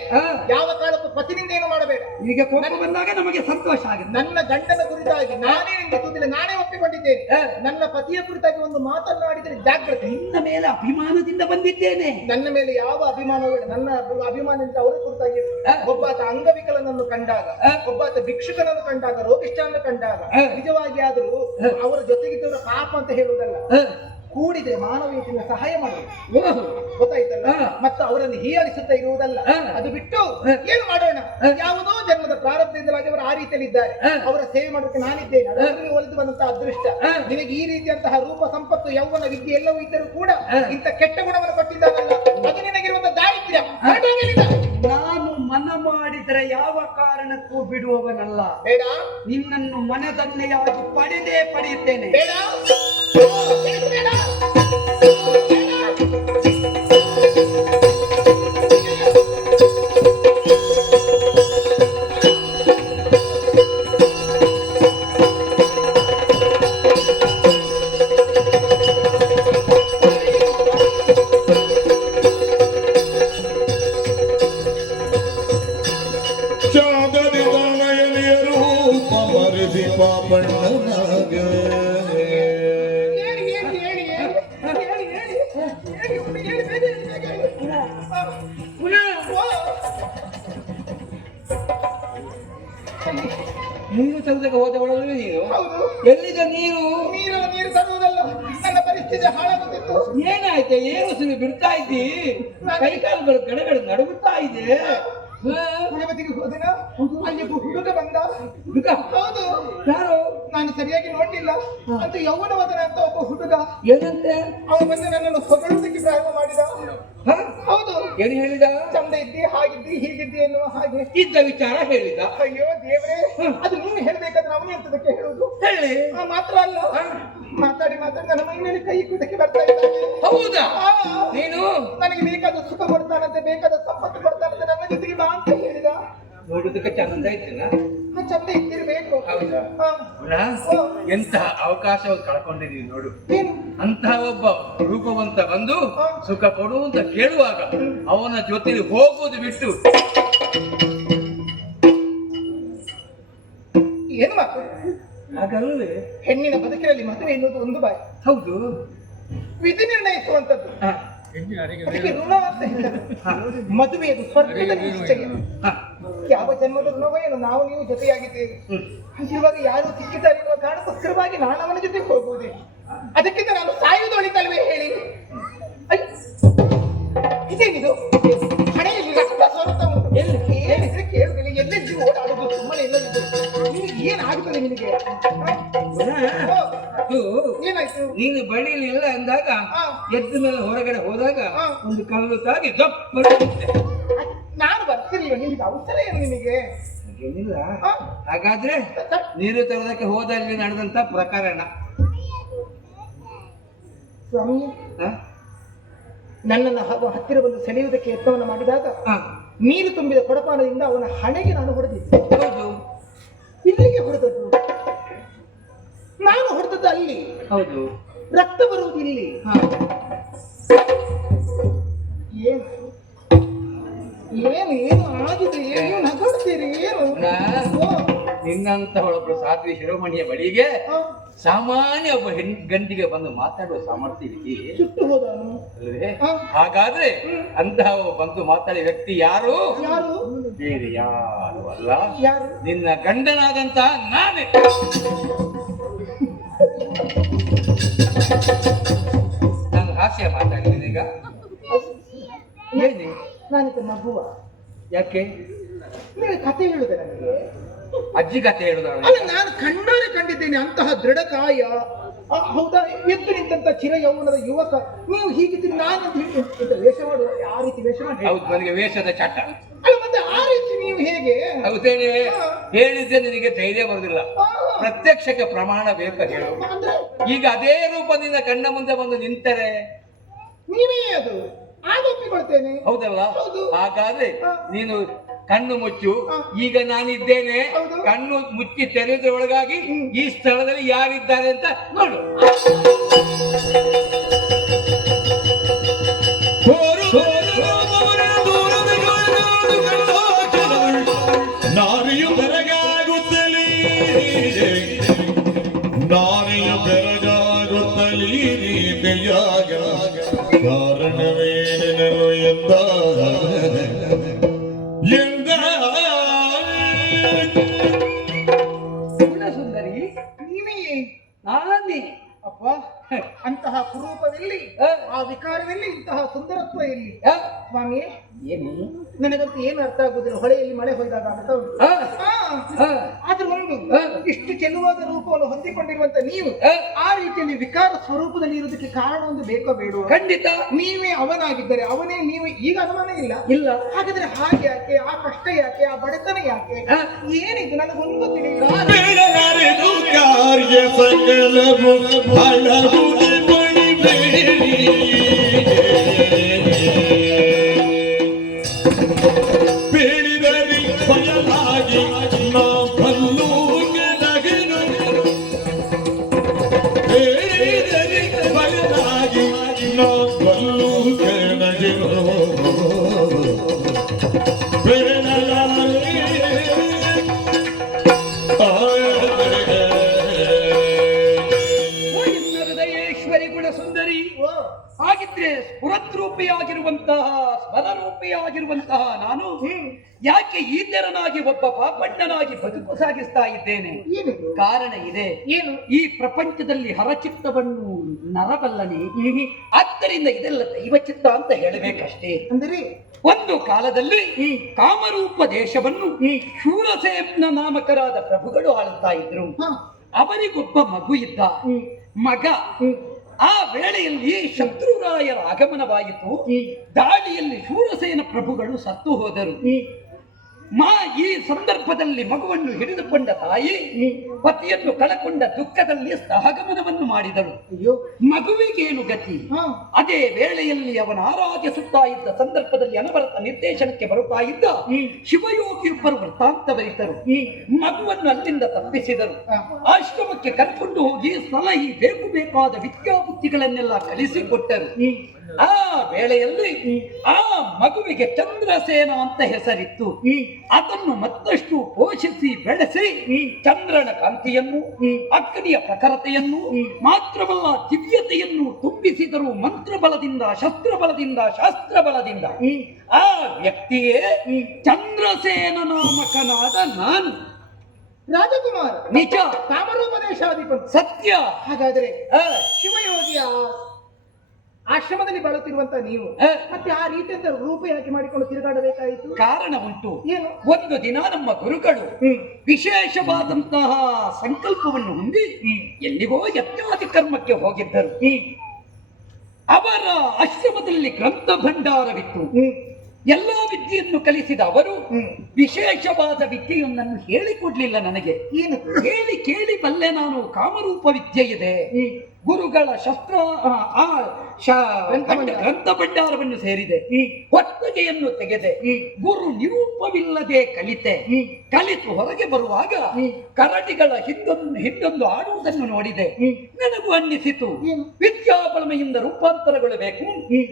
ಯಾವ ಕಾಲಕ್ಕೂ ಪತಿನಿಂದ ಏನು ಮಾಡಬೇಡ. ಈಗ ಕೋಪ ಬಂದಾಗ ನಮಗೆ ಸಂತೋಷ ಆಗುತ್ತೆ. ನನ್ನ ಗಂಡನ ಕುರಿತಾಗಿ ನಾನೇ ನಿಂದಿಸುವುದಿಲ್ಲ, ನಾನೇ ಒಪ್ಪಿಕೊಂಡಿದ್ದೇನೆ. ನನ್ನ ಪತಿಯ ಕುರಿತಾಗಿ ಒಂದು ಮಾತನ್ನಾಡಿದರೆ ಜಾಗ್ರತೆ. ನಿನ್ನ ಮೇಲೆ ಅಭಿಮಾನದಿಂದ ಬಂದಿದ್ದೇನೆ. ನನ್ನ ಮೇಲೆ ಯಾವ ಅಭಿಮಾನವೂ ಇಲ್ಲ. ನನ್ನ ಅಭಿಮಾನದಿಂದ ಅವರ ಕುರಿತಾಗಿ ಒಬ್ಬಾತ ಅಂಗವಿಕಲನನ್ನು ಕಂಡಾಗ, ಒಬ್ಬಾತ ಭಿಕ್ಷುಕನನ್ನು ಕಂಡಾಗ, ರೋಗಿಷ್ಠನನ್ನು ಕಂಡಾಗ ನಿಜವಾಗಿ ಆದರೂ ಅವರ ಜೊತೆಗಿದ್ದವರ ಪಾಪ ಅಂತ ಹೇಳುವುದಲ್ಲ, ಕೂಡಿದ್ರೆ ಮಾನವೀಯತೆಯಿಂದ ಸಹಾಯ ಮಾಡಬೇಕು. ಗೊತ್ತಾಯ್ತಲ್ಲ? ಮತ್ತು ಅವರನ್ನು ಹೀಯಾಳಿಸುತ್ತಾ ಇರುವುದಲ್ಲ. ಅದು ಬಿಟ್ಟು ಏನು ಮಾಡೋಣ? ಯಾವುದೋ ಜನ್ಮದ ಪ್ರಾರಬ್ಧದಿಂದಲಾಗಿ ಅವರು ಆ ರೀತಿಯಲ್ಲಿ ಇದ್ದಾರೆ. ಅವರ ಸೇವೆ ಮಾಡೋದಕ್ಕೆ ನಾನಿದ್ದೇನೆ. ಅದರಲ್ಲಿ ಒಲಿದು ಬಂದಂತಹ ಅದೃಷ್ಟ. ನಿನಗೆ ಈ ರೀತಿಯಂತಹ ರೂಪ ಸಂಪತ್ತು, ಯೌವನ, ವಿದ್ಯೆ ಎಲ್ಲವೂ ಇದ್ದರೂ ಕೂಡ ಇಂಥ ಕೆಟ್ಟ ಗುಣವನ್ನು ಕೊಟ್ಟಿದ್ದಾನಲ್ಲ, ಅದು ನಿನಗಿರುವಂತಹ ದಾರಿದ್ರ್ಯ. ನಾನು ಮನ ಮಾಡಿದರೆ ಯಾವ ಕಾರಣಕ್ಕೂ ಬಿಡುವವನಲ್ಲ. ಬೇಡ, ನಿನ್ನನ್ನು ಮನದನ್ನೆಯಾಗಿ ಪಡೆದೇ ಪಡೆಯುತ್ತೇನೆ. ಬೇಡ, ಬೇಡ. ನೀರು ತರುವುದಕ್ಕೆ ಹೋದ ಒಳಗೆ ನೀನು ಹೌದು. ಎಲ್ಲಿದ ನೀರು? ನೀರು ತರುವುದಲ್ಲ, ನನ್ನ ಪರಿಸ್ಥಿತಿ ಹಾಳಾಗುತ್ತಿತ್ತು. ಏನಾಯ್ತು? ಏನು ಸುಮ್ಮನೆ ಬಿಡ್ತಾ ಇದ್ದಿ? ಕೈಕಾಲುಗಳು ಗಡಗಡ ನಡುಗುತ್ತಾ ಇದೆ. ಹುಡುಗತಿಗೆ ಹೋದನ, ಅಲ್ಲಿ ಹುಡುಗ ಬಂದ. ಹುಡುಗ? ಹೌದು. ಯಾರು? ನಾನು ಸರಿಯಾಗಿ ನೋಡ್ಲಿಲ್ಲ. ಅಂತ ಯೌವನವದನ ಅಂತ ಒಬ್ಬ ಹುಡುಗ. ಏನಂತೆ? ಅವನು ಬಂದು ನನ್ನನ್ನು ಹೊಗಳುವುದಕ್ಕೆ ಪ್ರಾರಂಭ ಮಾಡಿದ. ಹೌದು. ಏನು ಹೇಳಿದ? ಚಂದ ಇದ್ದಿ, ಹಾಗಿದ್ದಿ, ಹೀಗಿದ್ದಿ ಎನ್ನುವ ಹಾಗೆ ಇದ್ದ ವಿಚಾರ ಹೇಳಿದ. ಅಯ್ಯೋ ದೇವ್ರೆ, ಅದು ನೀನು ಹೇಳ್ಬೇಕಾದ್ರೆ ಅವನೇ ಅಂತದಕ್ಕೆ ಹೇಳುದು. ಹೇಳಿ. ಮಾತ್ರ ಅಲ್ಲ, ಮಾತಾಡಿ ಮಾತಾಡಿ ನನ್ನ ಮೈನಲ್ಲಿ ಕೈ ಕುದಕ್ಕೆ ಬರ್ತಾ ಇದ್ದಾನೆ. ಹೌದಾ? ನೀನು ನನಗೆ ಬೇಕಾದ ಸುಖ ಕೊಡ್ತಾನಂತೆ, ಬೇಕಾದ ಸಂಪತ್ತು ಕೊಡ್ತಾನಂತೆ, ನನ್ನ ಜೊತೆಗೆ ಬಾ ಅಂತ ಹೇಳಿದ. ನೋಡುದಕ್ಕೆ ಚಂದ ಇದ್ದಿಲ್ಲ? ಚಂದ ಇದ್ದಿರ್ಬೇಕು. ಹೌದಾ? ಎಂತಹ ಅವಕಾಶವನ್ನು ಕಳ್ಕೊಂಡಿದೀವಿ ನೋಡು. ಏನು? ಅಂತಹ ಒಬ್ಬ ರೂಪವಂತ ಬಂದು ಸುಖ ಕೊಡು ಅಂತ ಕೇಳುವಾಗ ಅವನ ಜೊತೆ ಹೋಗುವುದು ಬಿಟ್ಟು ಏನು ಮಾತು? ಹಾಗಲ್ಲವೇ? ಹೆಣ್ಣಿನ ಬದುಕಿನಲ್ಲಿ ಮದುವೆ ಎನ್ನುವುದು ಒಂದು ಬಾಯಿ. ಹೌದು. ವಿಧಿ ನಿರ್ಣಯಿಸುವಂತದ್ದು. ಅದಕ್ಕೆ ಋಣ ಅಂತ ಹೇಳ್ತಾರೆ. ಮದುವೆಯದು ಸ್ವರ್ಗದ ನಿಶ್ಚಯ. ಯಾವ ಜನ್ಮದ ಋಣವೋ ಏನೋ, ನಾವು ನೀವು ಜೊತೆಯಾಗಿದ್ದೇವೆ. ಹಾಗಿರುವಾಗ ಯಾರು ಸಿಕ್ಕಿದ್ದಾರೆ ಎನ್ನುವ ಕಾರಣಕ್ಕೋಸ್ಕರವಾಗಿ ನಾನು ಅವನ ಜೊತೆಗೆ ಹೋಗುವುದೇ. ಅದಕ್ಕಿಂತ ನಾನು ಸಾಯುವುದು ಒಳಿತಲ್ವೇ ಹೇಳಿ? ಇದೇನಿದು? ಹಣೆಯಲ್ಲಿ ರಕ್ತ ಸೋರುತ್ತ ಉಂಟು. ಹೇಳಿದ್ರೆ ಕೇಳುದಿಲ್ಲ, ಎಲ್ಲೆಲ್ಲಿ ಓಡಾಡುದು ಸುಮ್ಮನೆ ಎಲ್ಲದಿದ್ದು. ನಿನಗೆ ಏನಾಗುತ್ತದೆ ನಿನಗೆ? ಏನಾಯ್ತು? ನೀನು ಬಳಿಲಿಲ್ಲ ಅಂದಾಗ ಎದ್ದ ಮೇಲೆ ಹೊರಗಡೆ ಹೋದಾಗ ಒಂದು ಕಲ್ಲು ತಾಗಿ ನಾನು ಬರ್ತಿರ್ಲಿಲ್ಲ, ನಿಮ್ಗೆ ಅವಸರ ಏನು ನಿಮಗೆ? ಏನಿಲ್ಲ. ಆ? ಹಾಗಾದ್ರೆ ನೀರು ತರೋದಕ್ಕೆ ಹೋದಲ್ಲಿ ನಡೆದಂತ ಪ್ರಕರಣ. ಸ್ವಾಮಿ, ಹ? ನನ್ನನ್ನು ಹತ್ತಿರ ಬಂದು ಸೆಳೆಯುವುದಕ್ಕೆ ಯತ್ನವನ್ನು ಮಾಡಿದಾಗ ಹ. ನೀರು ತುಂಬಿದ ಕೊಡಪಾನದಿಂದ ಅವನ ಹಣೆಗೆ ನಾನು ಹೊಡೆದಿದ್ದೆ. ಹೌದು ಇಲ್ಲಿಗೆ ಹೊಡೆದದ್ದು, ನಾನು ಹೊಡೆದದ್ದು ಅಲ್ಲಿ. ಹೌದು. ರಕ್ತ ಬರುವುದು ಇಲ್ಲಿ. ಹ. ಏನು ಏನು ಏನು ಆಗಿದೆ? ಏನು ನಗಾಡ್ತೀರಿ? ಏನು? ಓ, ನಿನ್ನಂತ ಒಬ್ಬರು ಸಾಧ್ವಿ ಶಿರೋಮಣಿಯ ಬಳಿಗೆ ಆ, ಸಾಮಾನ್ಯ ಒಬ್ಬ ಗಂಟಿಗೆ ಬಂದು ಮಾತಾಡುವ ಸಾಮರ್ಥ್ಯ ಇದೆಯೇ? ಸುಟ್ಟು ಹೋದನು. ಅಲ್ವೇ? ಆ. ಹಾಗಾದ್ರೆ ಅಂತಹ ಬಂದು ಮಾತಾಡಿದ ವ್ಯಕ್ತಿ ಯಾರು? ಯಾರು? ಬೇರೆ ಯಾರು ಅಲ್ಲ, ಯಾರು? ನಿನ್ನ ಗಂಡನಾದಂತಹ ನಾನೇ. ನಾನು ಹಾಸ್ಯ ಮಾತಾಡಿದ್ದೀನಿ ಈಗ. ಏನಿ ನಾನಿದ್ದ ಮಗುವ. ಯಾಕೆ ನಿಮಗೆ ಕಥೆ ಹೇಳುದೆ ನನಗೆ? ಅಜ್ಜಿ ಕತೆ ಹೇಳುದ? ಅಲ್ಲ, ನಾನು ಕಣ್ಣಾರೆ ಕಂಡಿದ್ದೇನೆ ಅಂತಹ ದೃಢಕಾಯ. ಹೌದಾ, ಎದ್ದು ನಿಂತ ಚಿರ ಯೌವನದ ಯುವಕ. ನೀವು ಹೀಗಿದ್ದೀರಿ, ನಾನು ವೇಷ ಮಾಡುವ, ಆ ರೀತಿ ವೇಷ ಮಾಡಿ. ಹೌದು, ನನಗೆ ವೇಷದ ಚಟ. ಅಲ್ಲ, ಮತ್ತೆ ಆ ರೀತಿ ನೀವು ಹೇಗೆ? ಹೌದೇನೆ, ಹೇಳಿದ್ರೆ ನಿನಗೆ ಧೈರ್ಯ ಬರುದಿಲ್ಲ. ಆ, ಪ್ರತ್ಯಕ್ಷಕ್ಕೆ ಪ್ರಮಾಣ ಬೇಕು ಹೇಳು. ಅಂದ್ರೆ ಈಗ ಅದೇ ರೂಪದಿಂದ ಕಣ್ಣ ಮುಂದೆ ಬಂದು ನಿಂತರೆ ನೀವೇ ಅದು, ಆಗ ಒಪ್ಪಿಕೊಳ್ತೇನೆ. ಹೌದಲ್ಲ? ಹೌದು. ಹಾಗಾದ್ರೆ ಹಾ. ನೀನು ಕಣ್ಣು ಮುಚ್ಚು. ಹಾ. ಈಗ ನಾನಿದ್ದೇನೆ. ಹೌದು. ಕಣ್ಣು ಮುಚ್ಚಿ ತೆರೆಯುವುದರೊಳಗಾಗಿ ಈ ಸ್ಥಳದಲ್ಲಿ ಯಾರಿದ್ದಾರೆ ಅಂತ ನೋಡು. ನಾರಿಯು ಬೆರಗಾಗುತ್ತಲೀ, ನಾರಿಯು ಬೆರಗಾಗುತ್ತಲೀ ನೀತಿಯಾಗ ಕಾರಣವೇನೆನಲು ಎಂದ ಸುಂದರಿ, ನೀವೇ ನಾನೇ. ಅಪ್ಪ, ಅಂತಹ ಕುರೂಪವೆಲ್ಲಿ, ಆ ವಿಕಾರವೆಲ್ಲಿ, ಇಂತಹ ಸುಂದರತ್ವ ಎಲ್ಲಿ? ಸ್ವಾಮಿ, ಏನು? ನನಗಂತೂ ಏನು ಅರ್ಥ ಆಗುದಿಲ್ಲ. ಹೊಳೆಯಲ್ಲಿ ಮಳೆ ಹೊಯ್ದಾಗ ಅರ್ಥ ಉಂಟು. ಆದ್ರೆ ಒಂದು ಇಷ್ಟು ಚೆಲುವಾದ ರೂಪವನ್ನು ಹೊಂದಿಕೊಂಡಿರುವಂತ ನೀವು ಆ ರೀತಿಯಲ್ಲಿ ವಿಕಾರ ಸ್ವರೂಪದಲ್ಲಿ ಇರುವುದಕ್ಕೆ ಕಾರಣ ಒಂದು ಬೇಕೋ ಬೇಡೋ? ಖಂಡಿತ ನೀವೇ ಅವನಾಗಿದ್ದರೆ ಅವನೇ ನೀವು, ಈಗ ಅನುಮಾನ ಇಲ್ಲ. ಇಲ್ಲ. ಹಾಗಾದ್ರೆ ಹಾಗೆ ಯಾಕೆ? ಆ ಕಷ್ಟ ಯಾಕೆ? ಆ ಬಡತನ ಯಾಕೆ? ಏನಿದು ನನಗೊಂದು ತಿಳಿಯಿಲ್ಲ. ಬೆಳಗರೆದು ಕಾರ್ಯ ಸಕಲವು ಹಳಗುದೆ ಮಣಿಬೇಡಿ, ಬೇಡಿದರಿ ಬಯಲಾಗಿ ನಾ ಬಲ್ಲೂಗೆ ನಗೆನು, ಬೇಡಿದರಿ ಬಯಲಾಗಿ ನಾ ಬಲ್ಲೂಗೆ ನಗೆನು, ಹೃದಯೇಶ್ವರಿ ಗುಣ ಸುಂದರಿ, ಹಾಗಿದ್ರೆ ಸ್ಫುರದ್ರೂಪಿಯಾಗಿರುವಂತಹ ಸ್ವರರೂಪಿಯಾಗಿರುವಂತಹ ನಾನು ಯಾಕೆ ಈ ತೆರನಾಗಿ ಒಬ್ಬ ಪಾಪಣ್ಣನಾಗಿ ಬದುಕು ಸಾಗಿಸ್ತಾ ಇದ್ದೇನೆ? ಏನಿದು? ಕಾರಣ ಇದೆ. ಏನು? ಈ ಪ್ರಪಂಚದಲ್ಲಿ ಹರಚಿತ್ತವನ್ನು ನರಬಲ್ಲನೆ, ಆದ್ದರಿಂದ ಇದೆಲ್ಲ ದೈವಚಿತ್ತ ಅಂತ ಹೇಳಬೇಕಷ್ಟೇ. ಅಂದರೆ ಒಂದು ಕಾಲದಲ್ಲಿ ಈ ಕಾಮರೂಪ ದೇಶವನ್ನು ಶೂರಸೇನ ನಾಮಕರಾದ ಪ್ರಭುಗಳು ಆಳುತ್ತಾ ಇದ್ರು. ಅವರಿಗೊಬ್ಬ ಮಗು ಇದ್ದ. ಮಗ ಆ ವೇಳೆಯಲ್ಲಿ ಶತ್ರುರಾಯರ ಆಗಮನವಾಯಿತು. ದಾಳಿಯಲ್ಲಿ ಶೂರಸೇನ ಪ್ರಭುಗಳು ಸತ್ತು ಹೋದರು. ಈ ಸಂದರ್ಭದಲ್ಲಿ ಮಗುವನ್ನು ಹಿಡಿದುಕೊಂಡ ತಾಯಿ ಪತಿಯನ್ನು ಕಳಕೊಂಡ ದುಃಖದಲ್ಲಿ ಸಹಗಮನವನ್ನು ಮಾಡಿದಳು. ಮಗುವಿಗೇನು ಗತಿ? ಅದೇ ವೇಳೆಯಲ್ಲಿ ಅವನ ಆರಾಧಿಸುತ್ತಾ ಇದ್ದ ಸಂದರ್ಭದಲ್ಲಿ ಅನವರತ ನಿರ್ದೇಶನಕ್ಕೆ ಬರುತ್ತಾ ಇದ್ದ ಶಿವಯೋಗಿಯೊಬ್ಬರು ವೃತ್ತಾಂತ ಬರಿತರು. ಮಗುವನ್ನು ಅಲ್ಲಿಂದ ತಪ್ಪಿಸಿದರು. ಆಶ್ರಮಕ್ಕೆ ಕರ್ಕೊಂಡು ಹೋಗಿ ಸಲಹಿ ಬೇಕಾದ ವಿದ್ಯಾಬುದ್ಧಿಗಳನ್ನೆಲ್ಲ ಕಲಿಸಿಕೊಟ್ಟರು. ಆ ವೇಳೆಯಲ್ಲಿ ಆ ಮಗುವಿಗೆ ಚಂದ್ರಸೇನ ಅಂತ ಹೆಸರಿತ್ತು. ಅದನ್ನು ಮತ್ತಷ್ಟು ಪೋಷಿಸಿ ಬೆಳೆಸಿ ಚಂದ್ರನ ಕಾಂತಿಯನ್ನು, ಅಗ್ನಿಯ ಪ್ರಖರತೆಯನ್ನು, ಮಾತ್ರವಲ್ಲ ದಿವ್ಯತೆಯನ್ನು ತುಂಬಿಸಿದರು. ಮಂತ್ರಬಲದಿಂದ, ಶಸ್ತ್ರಬಲದಿಂದ, ಶಾಸ್ತ್ರಬಲದಿಂದ. ಆ ವ್ಯಕ್ತಿಯೇ ಚಂದ್ರಸೇನ ನಾಮಕನಾದ ನಾನು. ರಾಜಕುಮಾರ ನಿಜ, ಕಾಮರೂಪದೇಶಾಧಿಪತಿ ಸತ್ಯ. ಹಾಗಾದ್ರೆ ಶಿವಯೋಗಿಯ ಆಶ್ರಮದಲ್ಲಿ ಬಾಳುತ್ತಿರುವಂತ ನೀವು ಮತ್ತೆ ಆ ರೀತಿಯಿಂದ ರೂಪ ಯಾಕೆ ಮಾಡಿಕೊಂಡು ತಿರುಗಾಡಬೇಕಾಯಿತು? ಕಾರಣ ಉಂಟು. ಏನು? ಒಂದು ದಿನ ನಮ್ಮ ಗುರುಗಳು ವಿಶೇಷವಾದಂತಹ ಸಂಕಲ್ಪವನ್ನು ಹೊಂದಿ ಎಲ್ಲಿಗೋ ಯಜ್ಞಾದಿ ಕರ್ಮಕ್ಕೆ ಹೋಗಿದ್ದರು. ಅವರ ಆಶ್ರಮದಲ್ಲಿ ಗ್ರಂಥ ಭಂಡಾರವಿತ್ತು. ಎಲ್ಲಾ ವಿದ್ಯೆಯನ್ನು ಕಲಿಸಿದ ಅವರು ವಿಶೇಷವಾದ ವಿದ್ಯೆಯೊಂದನ್ನು ಹೇಳಿಕೊಡ್ಲಿಲ್ಲ ನನಗೆ. ಏನು? ಹೇಳಿ ಕೇಳಿ ಬಲ್ಲೆ ನಾನು. ಕಾಮರೂಪ ವಿದ್ಯೆ ಇದೆ, ಗುರುಗಳ ಶಸ್ತ್ರ ಗ್ರಂಥ ಭಂಡಾರವನ್ನು ಸೇರಿದೆ, ಹೊತ್ತಗೆಯನ್ನು ತೆಗೆದೆ, ಗುರು ನಿರೂಪವಿಲ್ಲದೆ ಕಲಿತೆ. ಕಲಿತು ಹೊರಗೆ ಬರುವಾಗ ಕರಡಿಗಳ ಹಿಂದೊಂದು ಆಡುವುದನ್ನು ನೋಡಿದೆ. ನನಗೂ ಅನ್ನಿಸಿತು, ವಿದ್ಯಾಬಲಮೆಯಿಂದ ರೂಪಾಂತರಗೊಳ್ಳಬೇಕು,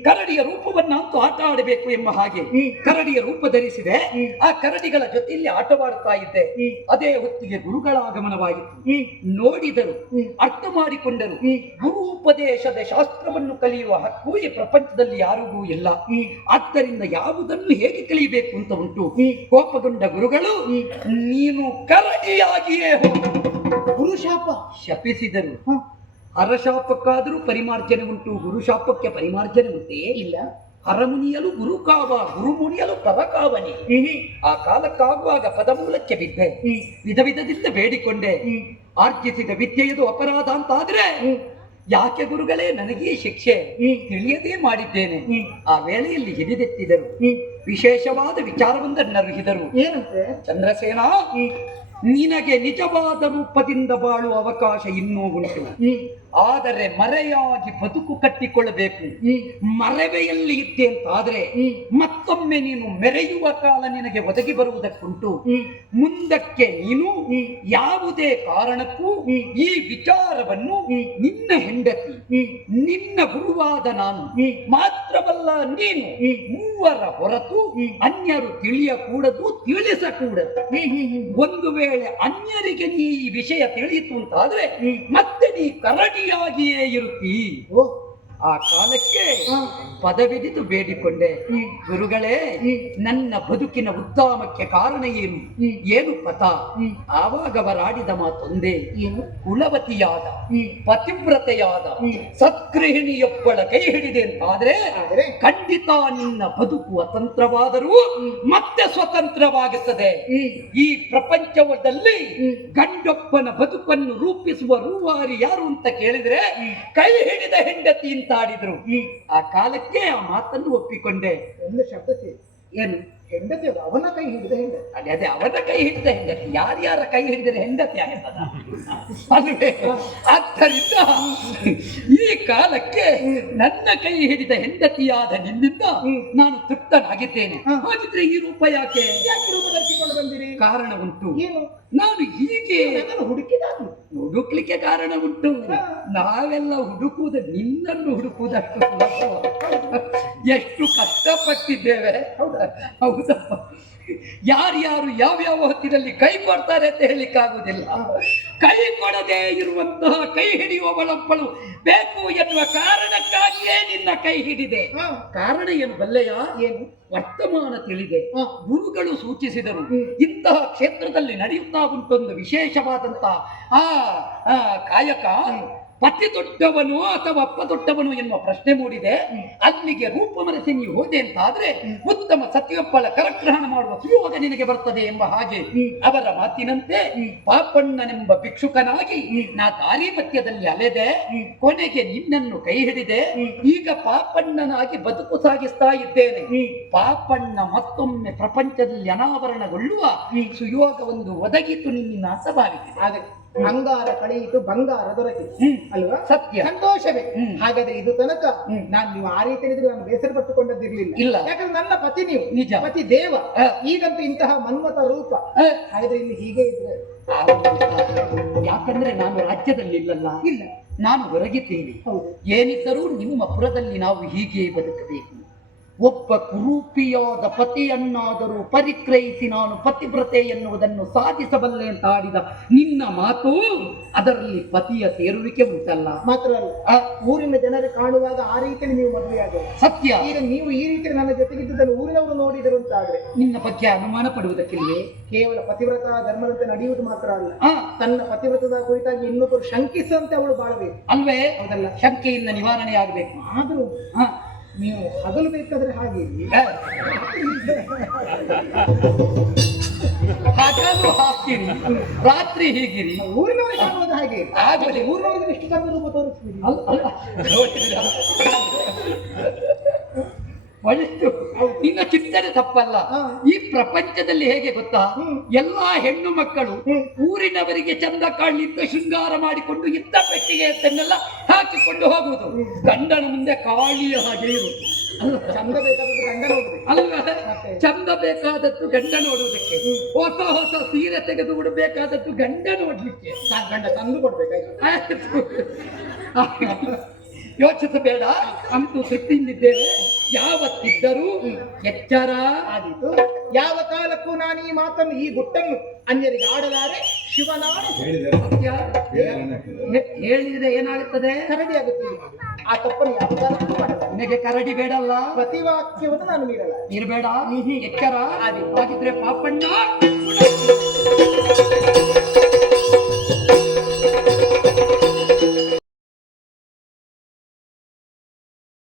ಕರಡಿಯ ರೂಪವನ್ನಂತೂ ಆಟ ಆಡಬೇಕು ಎಂಬ ಹಾಗೆ ಕರಡಿಯ ರೂಪ ಧರಿಸಿದೆ. ಆ ಕರಡಿಗಳ ಜೊತೆಯಲ್ಲಿ ಆಟವಾಡುತ್ತಾ ಇದ್ದೆ. ಅದೇ ಹೊತ್ತಿಗೆ ಗುರುಗಳ ಆಗಮನವಾಯಿತು. ನೋಡಿದರು, ಅರ್ಥ ಮಾಡಿಕೊಂಡರು. ಗುರು ಉಪದೇಶದ ಶಾಸ್ತ್ರವನ್ನು ಕಲಿಯುವ ಹಕ್ಕು ಈ ಪ್ರಪಂಚದಲ್ಲಿ ಯಾರಿಗೂ ಇಲ್ಲ. ಆದ್ದರಿಂದ ಯಾವುದನ್ನು ಹೇಗೆ ಕಲಿಯಬೇಕು ಅಂತ ಉಂಟು. ಕೋಪಗೊಂಡ ಗುರುಗಳು, ನೀನು ಕರಡಿಯಾಗಿಯೇ ಹೋಗು. ಗುರುಶಾಪ ಶಪಿಸಿದರು. ಹರಶಾಪಕ್ಕಾದರೂ ಪರಿಮಾರ್ಜನೆ ಉಂಟು, ಗುರುಶಾಪಕ್ಕೆ ಪರಿಮಾರ್ಜನೆ ಉಂಟೇ ಇಲ್ಲ. ಹರಮುನಿಯಲು ಗುರುಕಾವ, ಗುರುಮುನಿಯಲು ಪರಕಾವನಿ. ಆ ಕಾಲಕ್ಕಾಗುವಾಗ ಪದಮೂಲಕ್ಕೆ ಬಿದ್ದೆ. ವಿಧ ವಿಧದಿಂದ ಬೇಡಿಕೊಂಡೆ. ಆರ್ಜಿಸಿದ ವಿದ್ಯೆಯದು ಅಪರಾಧ ಅಂತಾದ್ರೆ ಯಾಕೆ ಗುರುಗಳೇ ನನಗೇ ಶಿಕ್ಷೆ, ತಿಳಿಯದೇ ಮಾಡಿದ್ದೇನೆ. ಆ ವೇಳೆಯಲ್ಲಿ ಹಿಡಿದೆತ್ತಿದರು. ವಿಶೇಷವಾದ ವಿಚಾರವೊಂದನ್ನರುಹಿದರು. ಏನಂತೆ? ಚಂದ್ರಸೇನ, ನಿನಗೆ ನಿಜವಾದ ರೂಪದಿಂದ ಬಾಳುವ ಅವಕಾಶ ಇನ್ನೂ ಉಂಟು. ಆದರೆ ಮರೆಯಾಗಿ ಬದುಕು ಕಟ್ಟಿಕೊಳ್ಳಬೇಕು. ಮರೆವೆಯಲ್ಲಿ ಇದ್ದೆ ಅಂತಾದ್ರೆ ಮತ್ತೊಮ್ಮೆ ನೀನು ಮೆರೆಯುವ ಕಾಲ ನಿನಗೆ ಒದಗಿ ಬರುವುದಕ್ಕುಂಟು. ಮುಂದಕ್ಕೆ ನೀನು ಯಾವುದೇ ಕಾರಣಕ್ಕೂ ಈ ವಿಚಾರವನ್ನು ನಿನ್ನ ಹೆಂಡತಿ, ನಿನ್ನ ಗುರುವಾದ ನಾನು ಮಾತ್ರವಲ್ಲ ನೀನು ಮೂವರ ಹೊರತು ಅನ್ಯರು ತಿಳಿಯಕೂಡದು, ತಿಳಿಸಕೂಡದು. ಒಂದು ವೇಳೆ ಅನ್ಯರಿಗೆ ನೀ ಈ ವಿಷಯ ತಿಳಿಯಿತು ಅಂತಾದ್ರೆ ಮತ್ತೆ ನೀ ಕರಡಿಯಾಗಿಯೇ ಇರುತ್ತೀ. ಆ ಕಾಲಕ್ಕೆ ಪದವಿದಿತು ಬೇಡಿಕೊಂಡೆ. ಗುರುಗಳೇ, ನನ್ನ ಬದುಕಿನ ಉದ್ದಾಮಕ್ಕೆ ಕಾರಣ ಏನು, ಏನು ಪಥ? ಆವಾಗ ಅವರಾಡಿದ ಮಾತೊಂದೇ, ಕುಲವತಿಯಾದ ಪತಿವ್ರತೆಯಾದ ಸತ್ಗೃಹಿಣಿಯೊಬ್ಬಳ ಕೈ ಹಿಡಿದೆ ಅಂತಾದ್ರೆ ಖಂಡಿತ ನಿನ್ನ ಬದುಕು ಅತಂತ್ರವಾದರೂ ಮತ್ತೆ ಸ್ವತಂತ್ರವಾಗುತ್ತದೆ. ಈ ಪ್ರಪಂಚದಲ್ಲಿ ಗಂಡೊಬ್ಬನ ಬದುಕನ್ನು ರೂಪಿಸುವ ರೂವಾರಿ ಯಾರು ಅಂತ ಕೇಳಿದ್ರೆ ಕೈ ಹಿಡಿದ ಹೆಂಡತಿ ಅಂತ ಆಡಿದ್ರು. ಆ ಕಾಲಕ್ಕೆ ಆ ಮಾತನ್ನು ಒಪ್ಪಿಕೊಂಡೆ. ಒಂದು ಶಬ್ದ ಏನು? ಹೆಂಡತಿ ಅವನ ಕೈ ಹಿಡಿದ ಹೆಂಡತಿ. ಅದೇ ಅವನ ಕೈ ಹಿಡಿದ ಹೆಂಡತಿ. ಯಾರ್ಯಾರ ಕೈ ಹಿಡಿದರೆ ಹೆಂಡತಿ ಆಗಿರ್ತದ ಅದುವೇ. ಆದ್ದರಿಂದ ಈ ಕಾಲಕ್ಕೆ ನನ್ನ ಕೈ ಹಿಡಿದ ಹೆಂಡತಿಯಾದ ನಿನ್ನಿಂದ ನಾನು ತೃಪ್ತನಾಗಿದ್ದೇನೆ. ಹಾಗಿದ್ರೆ ಈ ರೂಪ ಯಾಕೆ ರೂಪ ಧರಿಸಿಕೊಂಡು ಬಂದಿರಿ? ಕಾರಣ ಉಂಟು. ಏನು? ನಾನು ಹೀಗೆ ಹುಡುಕ್ಲಿಕ್ಕೆ ಕಾರಣ ಉಂಟು. ನಾವೆಲ್ಲ ಹುಡುಕುವುದು, ನಿನ್ನನ್ನು ಹುಡುಕುವುದಷ್ಟು ಎಷ್ಟು ಕಷ್ಟಪಟ್ಟಿದ್ದೇವೆ. ಹೌದಪ್ಪ. ಯಾರ್ಯಾರು ಯಾವ್ಯಾವ ಹೊತ್ತಿನಲ್ಲಿ ಕೈ ಕೊಡ್ತಾರೆ ಅಂತ ಹೇಳಿಕ್ಕಾಗುವುದಿಲ್ಲ. ಕೈ ಕೊಡದೆ ಇರುವಂತಹ ಕೈ ಹಿಡಿಯುವವಳೊಬ್ಬಳು ಬೇಕು ಎನ್ನುವ ಕಾರಣಕ್ಕಾಗಿಯೇ ನಿನ್ನ ಕೈ ಹಿಡಿದೆ. ಕಾರಣ ಏನು ಬಲ್ಲೆಯ? ಏನು? ವರ್ತಮಾನ ತಿಳಿದೆ. ಗುರುಗಳು ಸೂಚಿಸಿದರು, ಇಂತಹ ಕ್ಷೇತ್ರದಲ್ಲಿ ನಡೆಯುತ್ತಾ ಉಂಟೊಂದು ವಿಶೇಷವಾದಂತಹ ಕಾಯಕ. ಪತಿ ದೊಡ್ಡವನು ಅಥವಾ ಅಪ್ಪ ದೊಡ್ಡವನು ಎನ್ನುವ ಪ್ರಶ್ನೆ ಮೂಡಿದೆ. ಅಲ್ಲಿಗೆ ರೂಪ ಮರೆಸಿ ನೀವು ಹೋದೆ ಅಂತಾದ್ರೆ ಉತ್ತಮ ಸತ್ಯೊಪ್ಪಳ ಕರಗ್ರಹಣ ಮಾಡುವ ಸುಯೋಗ ನಿನಗೆ ಬರ್ತದೆ ಎಂಬ ಹಾಗೆ ಅವರ ಮಾತಿನಂತೆ ಪಾಪಣ್ಣನೆಂಬ ಭಿಕ್ಷುಕನಾಗಿ ನಾ ದಾರಿ ಮಧ್ಯದಲ್ಲಿ ಅಲೆದೆ. ಕೊನೆಗೆ ನಿನ್ನನ್ನು ಕೈ ಹಿಡಿದೆ. ಈಗ ಪಾಪಣ್ಣನಾಗಿ ಬದುಕು ಸಾಗಿಸ್ತಾ ಇದ್ದೇನೆ. ಪಾಪಣ್ಣ ಮತ್ತೊಮ್ಮೆ ಪ್ರಪಂಚದಲ್ಲಿ ಅನಾವರಣಗೊಳ್ಳುವ ಸುಯೋಗ ಒಂದು ಒದಗಿತು ನಿನ್ನ ಅಸಭಾವಿಸಿದೆ. ಅಂಗಾರ ಕಳೆಯಿತು, ಬಂಗಾರ ದೊರಕಿತು ಅಲ್ವಾ? ಸತ್ಯ, ಸಂತೋಷವೇ. ಹಾಗಾದ್ರೆ ಇದು ತನಕ ನೀವು ಆ ರೀತಿ ನಾನು ಬೇಸರ ಪಟ್ಟುಕೊಂಡದ್ದಿರ್ಲಿಲ್ಲ. ಇಲ್ಲ, ಯಾಕಂದ್ರೆ ನನ್ನ ಪತಿ ನೀವು ನಿಜ, ಪತಿ ದೇವ. ಈಗಂತೂ ಇಂತಹ ಮನ್ಮತ ರೂಪ. ಹಾಗಾದ್ರೆ ಇಲ್ಲಿ ಹೀಗೆ ಇದ್ರೆ ಯಾಕಂದ್ರೆ ನಾನು ರಾಜ್ಯದಲ್ಲಿ ಇಲ್ಲಲ್ಲ, ಇಲ್ಲ, ನಾನು ಹೊರಗಿದ್ದೇನೆ. ಏನಿದ್ದರೂ ನಿಮ್ಮ ಪುರದಲ್ಲಿ ನಾವು ಹೀಗೆ ಬದುಕಬೇಕು. ಒಬ್ಬ ಕುರೂಪಿಯಾದ ಪತಿಯನ್ನಾದರೂ ಪರಿಗ್ರಹಿಸಿ ನಾನು ಪತಿವ್ರತೆ ಎನ್ನುವುದನ್ನು ಸಾಧಿಸಬಲ್ಲೆ ಅಂತ ಆಡಿದ ನಿನ್ನ ಮಾತು, ಅದರಲ್ಲಿ ಪತಿಯ ಸೇರುವಿಕೆ ಉಂಟಲ್ಲ. ಮಾತ್ರ ಅಲ್ಲ, ಊರಿನ ಜನರು ಕಾಣುವಾಗ ಆ ರೀತಿಯಲ್ಲಿ ನೀವು ಮದುವೆಯಾಗ ಸತ್ಯ. ಈಗ ನೀವು ಈ ರೀತಿ ನನ್ನ ಜೊತೆಗಿದ್ದನ್ನು ಊರಿನವರು ನೋಡಿದರು ಅಂತಾದ್ರೆ ನಿನ್ನ ಬಗ್ಗೆ ಅನುಮಾನ ಪಡುವುದಕ್ಕಿಲ್ವೇ? ಕೇವಲ ಪತಿವ್ರತ ಧರ್ಮದಂತೆ ನಡೆಯುವುದು ಮಾತ್ರ ಅಲ್ಲ, ತನ್ನ ಪತಿವ್ರತದ ಕುರಿತಾಗಿ ಇನ್ನೊಬ್ಬರು ಶಂಕಿಸಂತೆ ಅವಳು ಬಾಳಬೇಕು ಅಲ್ವೇ? ಹೌದಲ್ಲ, ಶಂಕೆಯಿಂದ ನಿವಾರಣೆ ಆಗಬೇಕು. ಆದ್ರೂ ನೀವು ಹಗಲು ಬೇಕಾದ್ರೆ ಹಾಗೆ ಹಗಲು ಹಾಕಿರಿ, ರಾತ್ರಿ ಹೀಗಿರಿ. ಊರಿನವರಿಗೆ ಕಾಣುವುದು ಹಾಗೆ ಆಗಲಿ. ಊರಿನವರಿಗೆ ಇಷ್ಟು ಕಮ್ಮಿ ರೂಪ ತೋರಿಸ್ತೀರಿ. ಒಳ್ಳೆದು. ನಿನ್ನ ಚಿಂತನೆ ತಪ್ಪಲ್ಲ. ಹಾ. ಈ ಪ್ರಪಂಚದಲ್ಲಿ ಹೇಗೆ ಗೊತ್ತಾ, ಎಲ್ಲಾ ಹೆಣ್ಣು ಮಕ್ಕಳು ಊರಿನವರಿಗೆ ಚಂದ ಕಾಣಲಿಂದ ಶೃಂಗಾರ ಮಾಡಿಕೊಂಡು ಇದ್ದ ಪೆಟ್ಟಿಗೆ ತನ್ನೆಲ್ಲ ಹಾಕಿಕೊಂಡು ಹೋಗುವುದು. ಗಂಡನ ಮುಂದೆ ಕಾಳಿಯ ಹಾಗೆ ಇರುವುದು. ಚಂದ ಬೇಕಾದದ್ದು ಗಂಡ ನೋಡ್ಬೇಕು. ಅಲ್ವಾ? ಚಂದ ಬೇಕಾದದ್ದು ಗಂಡ ನೋಡುವುದಕ್ಕೆ, ಹೊಸ ಹೊಸ ಸೀರೆ ತೆಗೆದು ಉಡಬೇಕಾದದ್ದು ಗಂಡ ನೋಡ್ಲಿಕ್ಕೆ. ಗಂಡ ತಂದು ಕೊಡ್ಬೇಕಾಯ್ತು. ಯೋಚಿಸಬೇಡ, ಅಂತೂ ತೃಪ್ತಿಯಿಂದಿದ್ದೇವೆ. ಯಾವತ್ತಿದ್ದರೂ ಎಚ್ಚರ. ಆದೀತು. ಯಾವ ಕಾಲಕ್ಕೂ ನಾನು ಈ ಮಾತನ್ನು, ಈ ಗುಟ್ಟನ್ನು ಅನ್ಯರಿಗೆ ಆಡಲಾರೆ. ಶಿವನಾಡ ಸತ್ಯ. ಹೇಳಿದ್ರೆ ಏನಾಗುತ್ತದೆ? ಕರಡಿ ಆಗುತ್ತದೆ. ಆ ತಪ್ಪನ್ನು ಯಾವ ಕಾಲಕ್ಕೂ ಮಾಡಲ್ಲ. ನಿನಗೆ ಕರಡಿ ಬೇಡಲ್ಲ, ಪ್ರತಿವಾಕ್ಯವನ್ನು ನಾನು ಮೀರಲ್ಲ. ಇರಬೇಡ. ಎಚ್ಚರ. ಹಾಗಿದ್ರೆ ಪಾಪಣ್ಣ